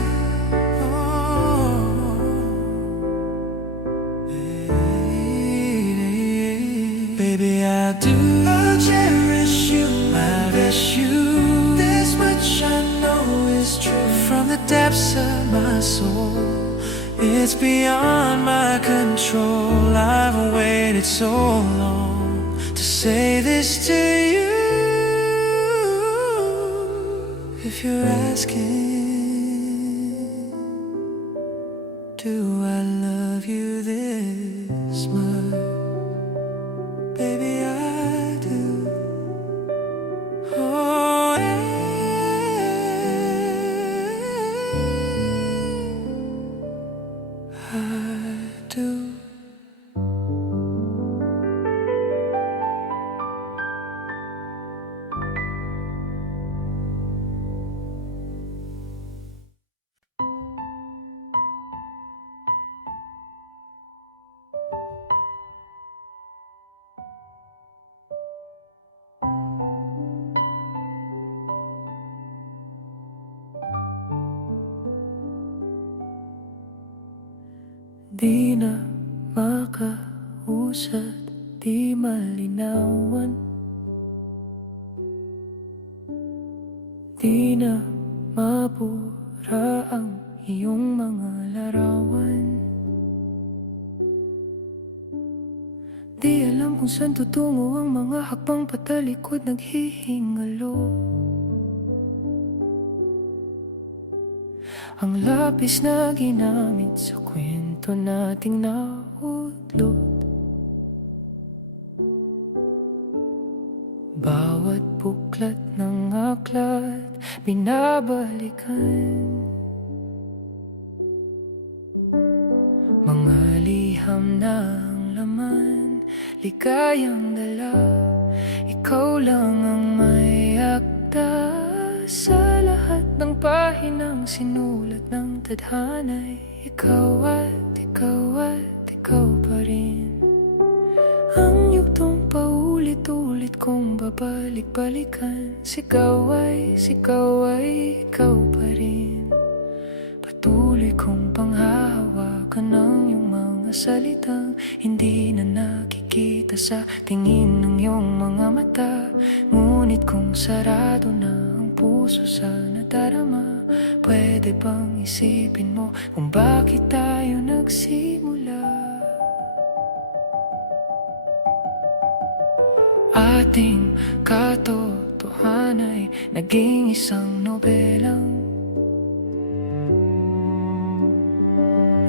Baby, I do. I'll cherish you, I'll bless you. This much I know is true from the depths of my soul. It's beyond my control. I've waited so long to say this to you. If you're asking, do I love you this much? Baby, I do. Oh, yeah. I do. Di na makausad, di malinawan. Di na mabura ang iyong mga larawan. Di alam kung saan tutungo ang mga hakbang patalikod naghihingalo. Ang lapis na ginamit sa kwento nating nautlot. Bawat buklat ng aklat binabalikan. Mga liham na ang laman, ligayang dala. Ikaw lang ang may akda sa lahat ng pahinang sinulat ng tadhana'y ikaw at ikaw at ikaw pa rin. Ang yugtong paulit-ulit kong babalik-balikan. Sigaw ay ikaw pa rin. Patuloy kong panghahawakan ng iyong mga salitang hindi na nakikita sa tingin ng iyong mga mata. Ngunit kung sarado na ang puso sa nadarama, pwede bang isipin mo kung bakit tayo nagsimula? Ating katotohanan ay naging isang nobelang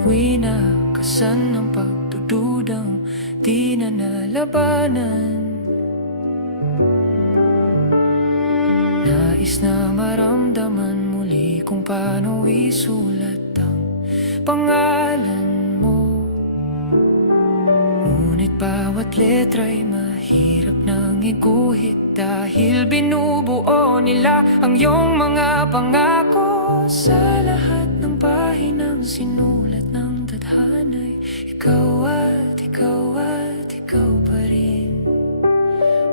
winakasan ng pagdududang di na nalabanan. Nais na maramdaman muli kung paano isulat ang pangalan mo. Ngunit bawat letra'y mahirap nang iguhit dahil binubuo nila ang iyong mga pangako. Sa lahat ng pahinang sinulat ng tadhana'y ikaw at ikaw at ikaw pa rin.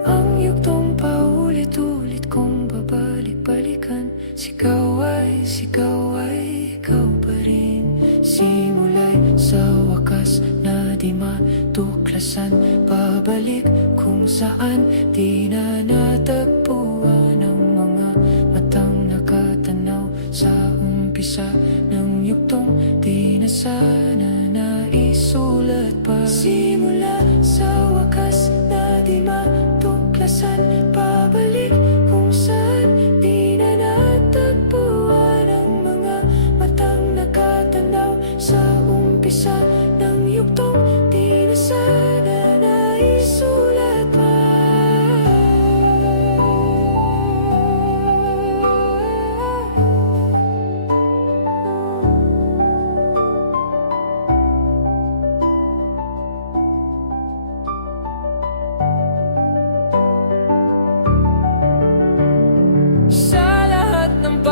Ang yugtong paulit-ulit kong babalik-balikan. Sigaw ay ikaw pa rin. Simula'y sa wakas na di matuklasan, pabalik kung saan di na natagpuan ang mga matang nakatanaw sa umpisa ng yugtong di na sana naisulat pa. Simula sa wakas na di matuklasan, pabalik kung saan di na natagpuan ang mga matang nakatanaw sa umpisa ng yugtong di na sana naisulat pa. Sa lahat ng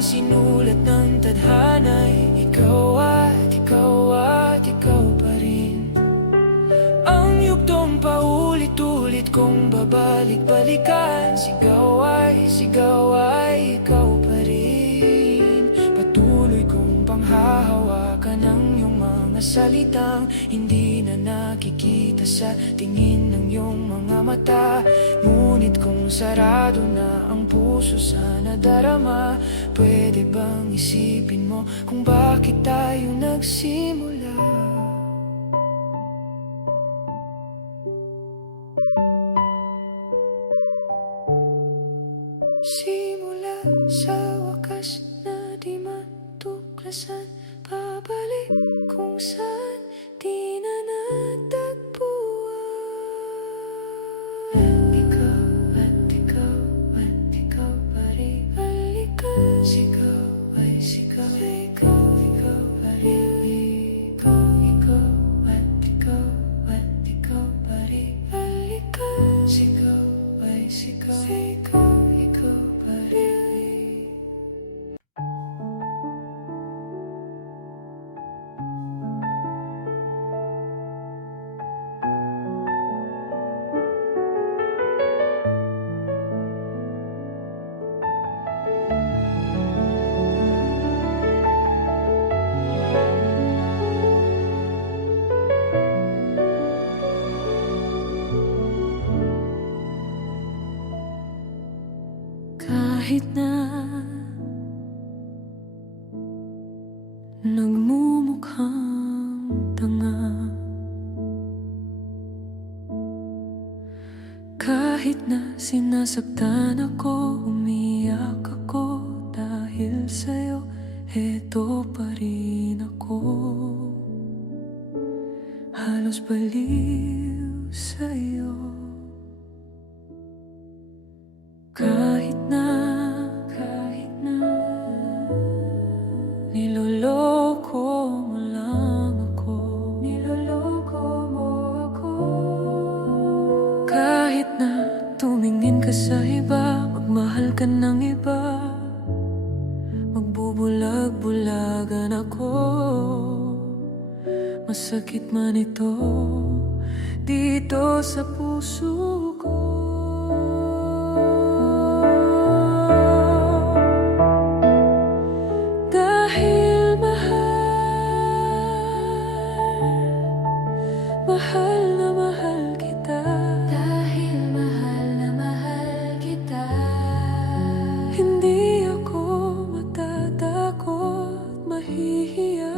sinulat ng tadhana'y ikaw at ikaw at ikaw pa rin. Ang yugtong paulit-ulit kong babalik-balikan, sigaw ay ikaw pa rin. Patuloy kong panghahawakan ang iyong mga salitang hindi na nakikita sa tingin ng iyong mga mata. Ngunit kung sarado na ang puso sa nadarama, pwede bang isipin mo kung bakit tayo nagsimula? Simula sa wakas na di matuklasan, pabalik kung saan di na natagpuan. Ikaw at ikaw at ikaw pa rin. Halika, sigaw ay sigaw, ikaw, ikaw pa rin. Ikaw at ikaw at ikaw pa rin. Halika, sigaw ay sigaw, ikaw, ikaw pa rin. Kahit na nagmumukhang tanga, kahit na sinasaktan ako, umiyak ako dahil sa'yo, eto pa rin ako. Halos baliw sa'yo. Kahit na niloloko mo lang ako, niloloko mo ako. Kahit na tumingin ka sa iba, magmahal ka ng iba, magbubulag-bulagan ako. Masakit man ito dito sa puso ko. Mahal na mahal kita. Dahil mahal na mahal kita. Hindi ako matatakot, mahihiya.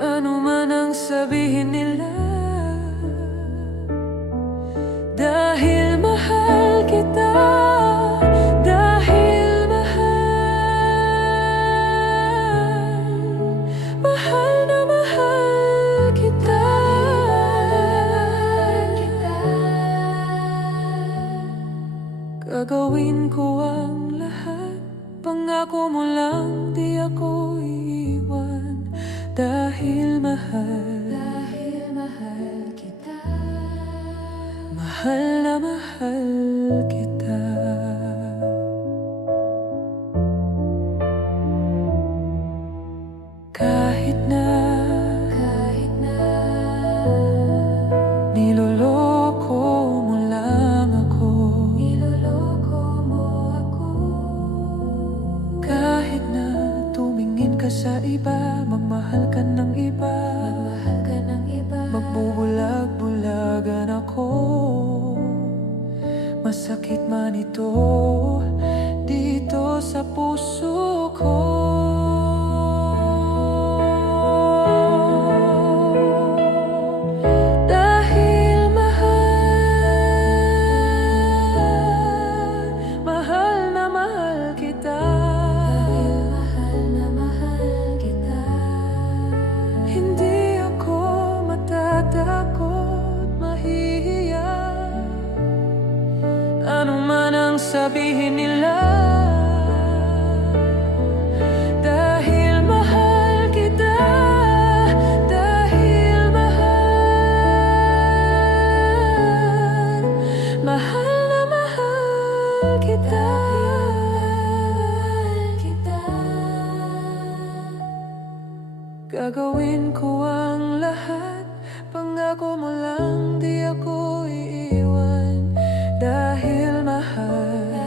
Ano man ang sabihin nila. Dahil mahal kita. Dahil mahal na mahal kita. Gagawin ko ang lahat, pangako mo lang di ako iiwan. Dahil mahal kita. Mahal na mahal kita. Kahit na niloloko mo lang ako, niloloko mo ako. Kahit na tumingin ka sa iba, magmahal ka ng iba, magbubulag-bulagan ako. Masakit man ito dito sa puso ko. Sabihin nila. Dahil mahal kita. Dahil mahal na mahal kita. Gagawin ko ang lahat, pangako mo lang di ako iiwan. Dahil mahal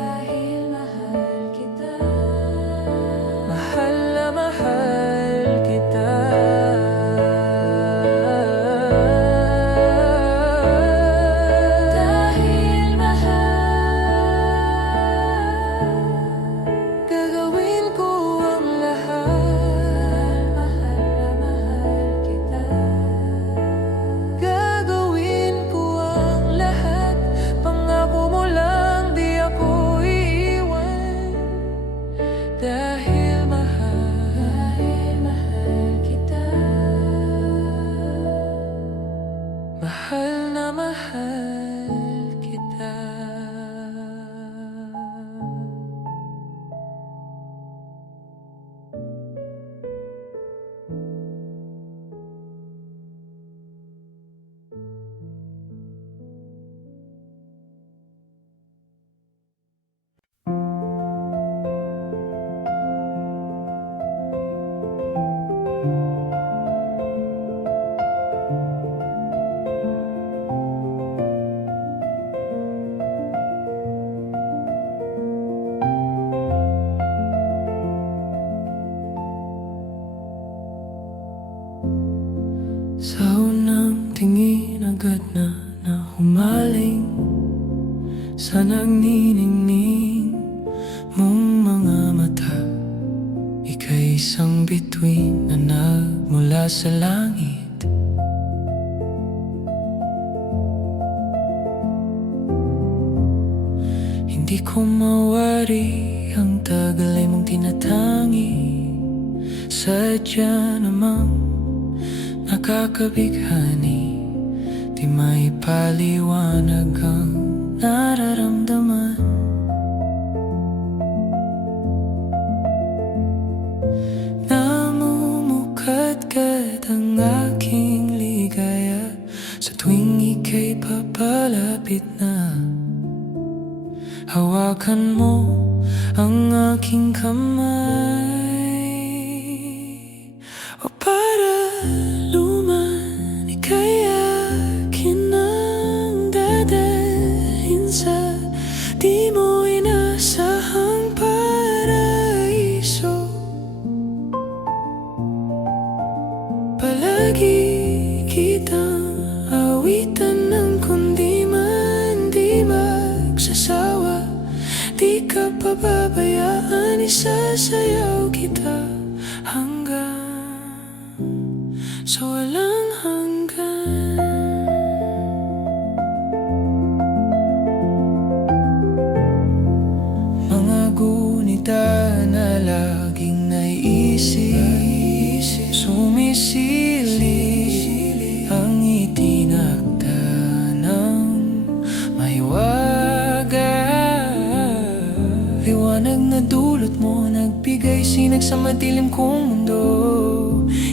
kita, mahal na mahal kita. Dahil mahal, Gagawin ko ang lahat, mahal na mahal kita. gagawin ko ang lahat, pangako mo lang di ako iiwan. Dahil mahal kita. mahal na mahal kita. Sa unang tingin agad na humaling sa nagniningning mong mga mata. Ika'y isang bituin na nagmula sa langit. Hindi ko mawari ang tagal ay mong tinatangi. Sadya namang nakakabighani, di may paliwanag ang nararamdaman. Namumukadkad ang aking ligaya sa tuwing ika'y papalapit na. Hawakan mo ang aking kamay, o para luman ika'y akin ang dadalhin sa di mo inasahang paraiso. Palagi kitang awitan ng kundi man di magsasawa. Di ka pababayaan, isasayaw kita hanggang sa walang hanggan. Mga gunita na laging naiisip, sumisili ang itinakda ng mahiwaga. Liwanag na dulot mo, nagbigay sinag sa madilim kong mundo.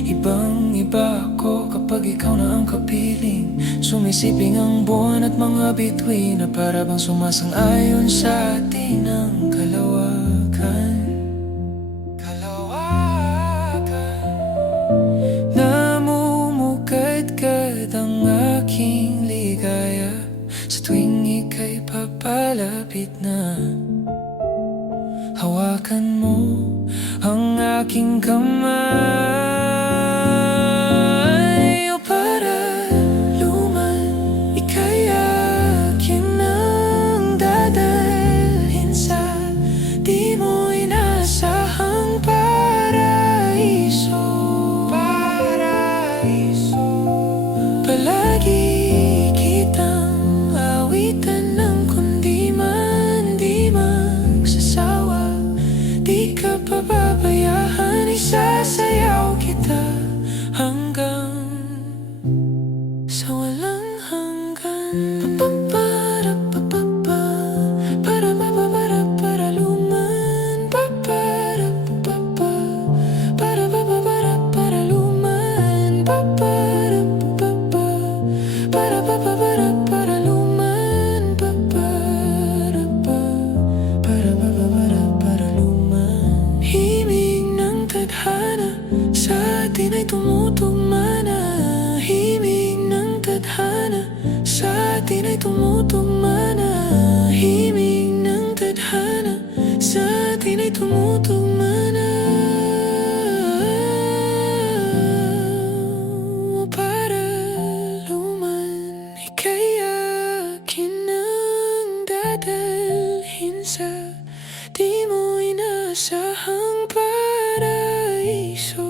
Ibang iba ako kapag ikaw na ang kapiling. Sumisiping ang buwan at mga bituin na para bang sumasang-ayon sa atin ang kalawakan. Namumukadkad ang aking ligaya sa tuwing ika'y papalapit na. Hawakan mo ang aking kamay, o para luman ika'y akin ang dadalhin sa di mo inasahang paraiso. Palagi kitang awitan ng kundi man di magsasawa. Di ka pababayaan, isasayaw kita dadalhin sa di mo inaasahang paraiso.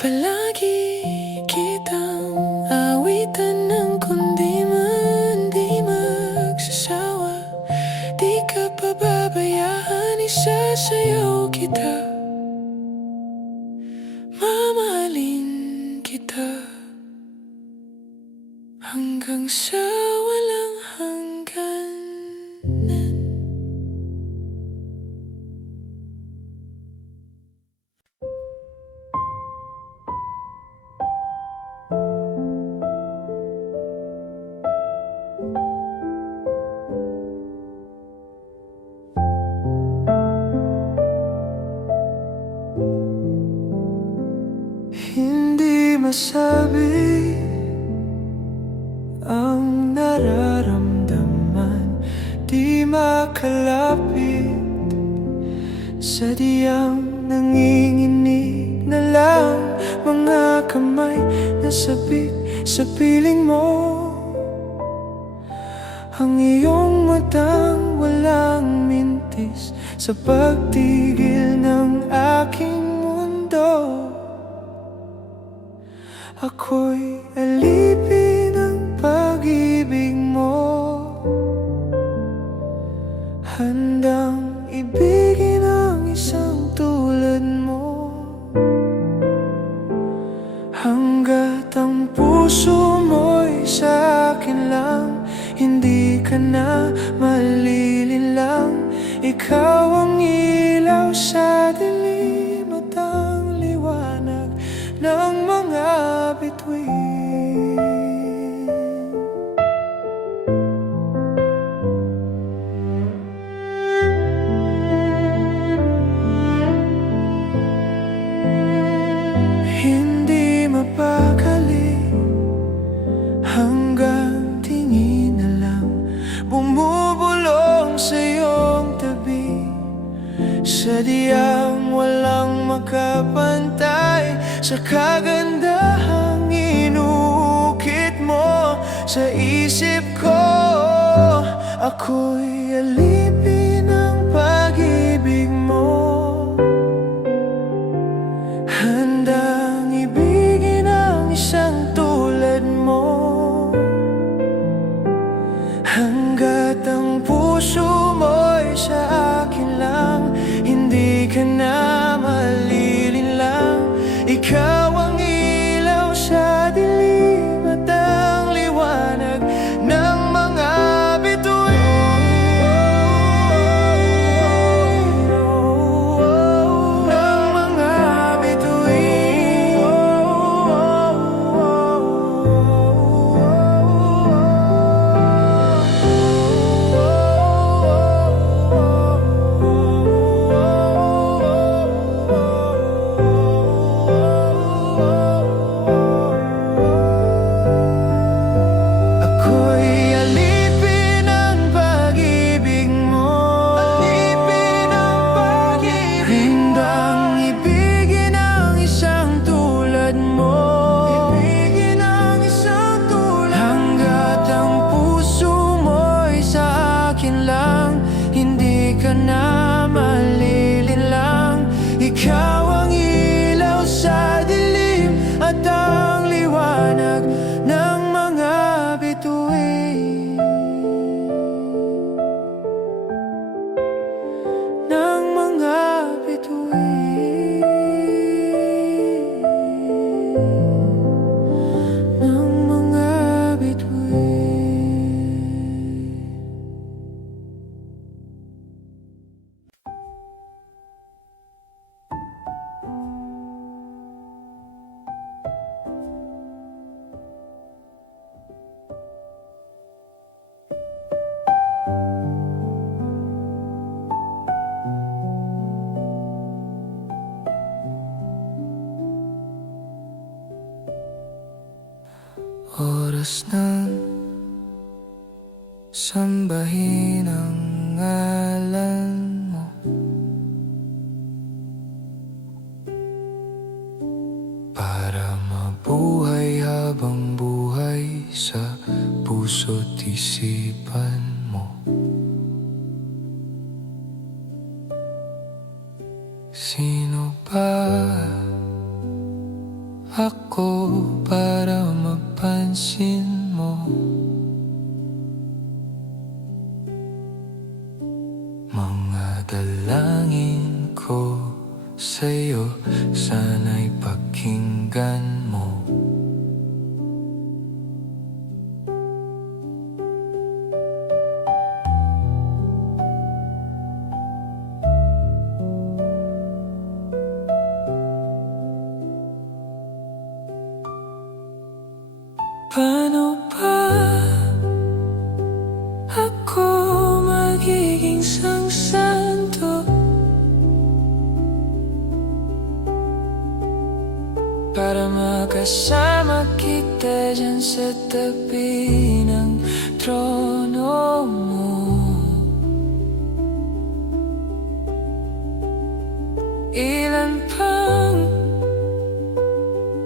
Palagi kitang awitan ng kundi man di magsasawa. Di ka pababayaan, isasayaw kita, mamahalin kita hanggang sa walang hangganan. Hindi masabi ang nararamdaman, di makalapit, sadyang nanginginig na lang mga kamay na sabik sa piling mo. Ang iyong matang walang mintis sa pagtigil ng aking mundo. Ako'y alipin ng pag-ibig mo, handang ibigin ang isang tulad mo. Hanggat ang puso mo'y sa akin lang, hindi ka na malilinlang. Ikaw ang ilaw sa dilim at ang liwanag ng mga bituin. Hindi mapakali hanggang tingin na lang bumubulong sa iyong tabi, sadyang walang makapantay sa kagandahang inukit mo sa isip ko. Ako'y alipin ng pag-ibig mo, handang ibigin ang isang tulad mo. Hanggat ang puso mo'y sa akin lang, hindi ka na malilinlang. Ikaw ang ilaw sa dilim at ang liwanag ng mga bituin. Ng mga bituin. Ako'y alipin ng pag-ibig mo, alipin ng pag-ibig, handang ibigin ang isang tulad mo, ibigin ang isang tulad. Hanggat ang puso mo'y sa akin lang, hindi ka na malilinlang. Ikaw ang ilaw sa dilim at ang liwanag ng mga bituin. Ng mga bituin. Ng mga bituin. Oras ng sambahin ang ngalan mo, para mabuhay habang buhay sa puso't isipan mo. Sino ba ako para mapansin mo? Mga dalangin ko sa'yo, sana'y pakinggan mo. Paano ba ako magiging santo para makasama kita dyan sa tabi ng trono mo? Ilan pang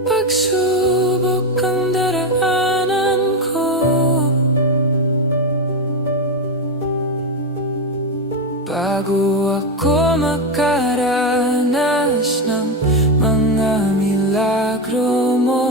pagsubok ang daraanan ko bago ako makaranas ng mga milagro mo.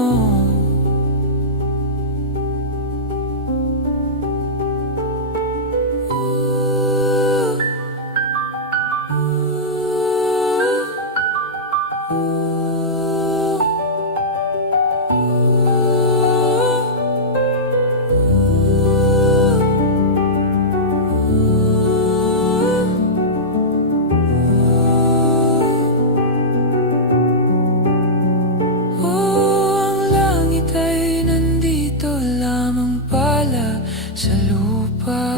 Sa lupa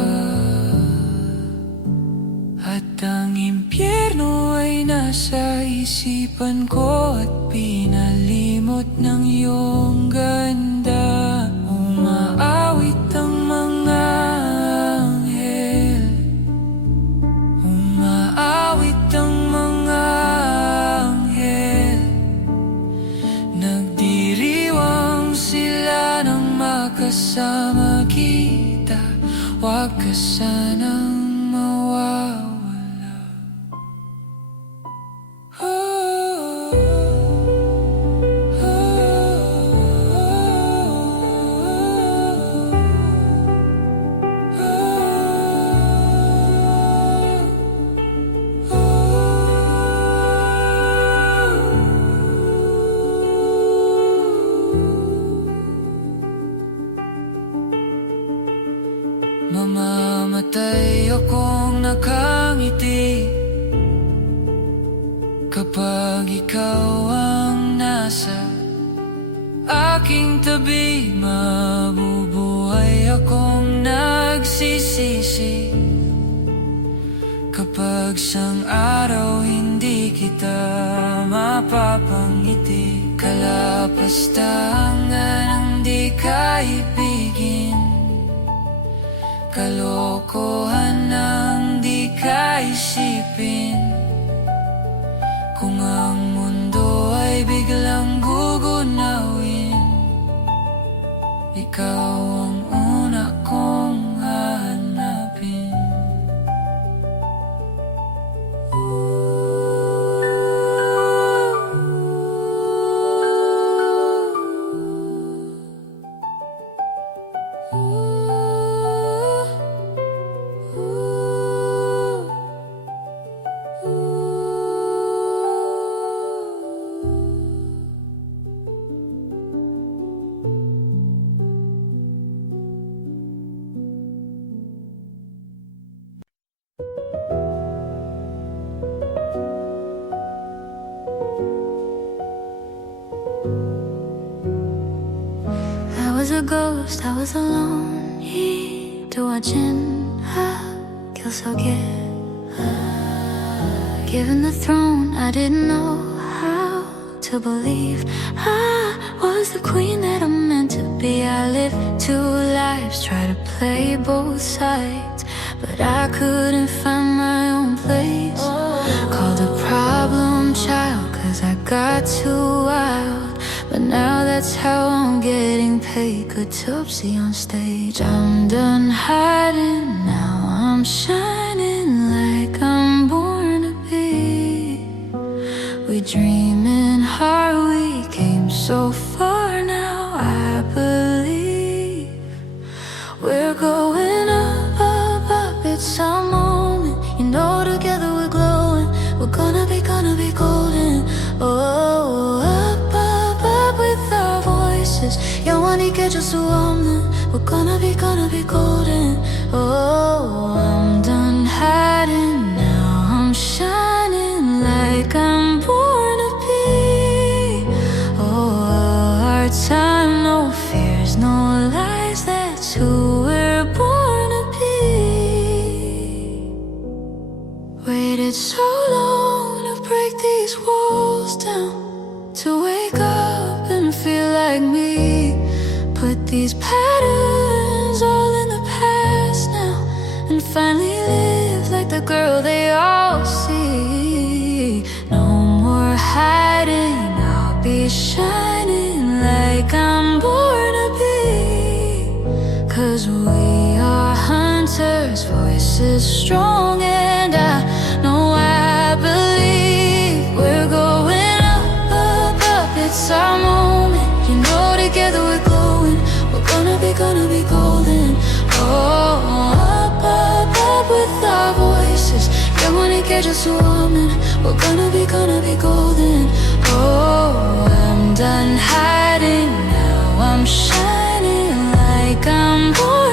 at ang impyerno ay nasa isipan ko at pinalimot ng iyong ganda. Umaawit ang mga anghel, umaawit ang mga anghel, nagdiriwang sila ng makasama kita. Huwag ka sanang mawawala. Mamamatay akong nakangiti kapag ikaw ang nasa aking tabi. Mabubuhay akong nagsisisi kapag sang araw hindi kita mapapangiti. Kalapastangan ang di kaibigin, kalokohan ang di kaisipin. Kung ang mundo ay biglang gugunawin, ikaw ang una kong hahanapin. I was a ghost, I was alone here to watching her kill so get. Given the throne, I didn't know how to believe I was the queen that I'm meant to be. I lived two lives, try to play both sides, but I couldn't find my own place. Called a problem child, cause I got too wild, but Now that's how I'm getting paid. Good tipsy on stage. I'm done hiding, now I'm shining like I'm born to be. We dream in heart, we came so far now. I believe we're going up, up, up. It's our moment. You know, together we're glowing. We're gonna be golden. Oh, up, up, up with our voices. 영원히 깨질 수 없는. We're gonna be golden. Oh, I'm done hiding, now I'm shining like I'm born to be. Oh, our time, no fears, no lies. That's who we're born to be. Waited so long to break these walls down, to wake up and feel like me. Put these patterns all in the past now, and finally live like the girl they all see. No more hiding, I'll be shining like I'm born to be. 'Cause we are hunters, voices strong, and I know I believe we're going up, up, up. It's our moment, you know, together we're glowing. We're gonna be golden. Oh, up, up, up with our voices. 영원히 깨질 수 없는. We're gonna be golden. Oh, I'm done hiding, now I'm shining like I'm born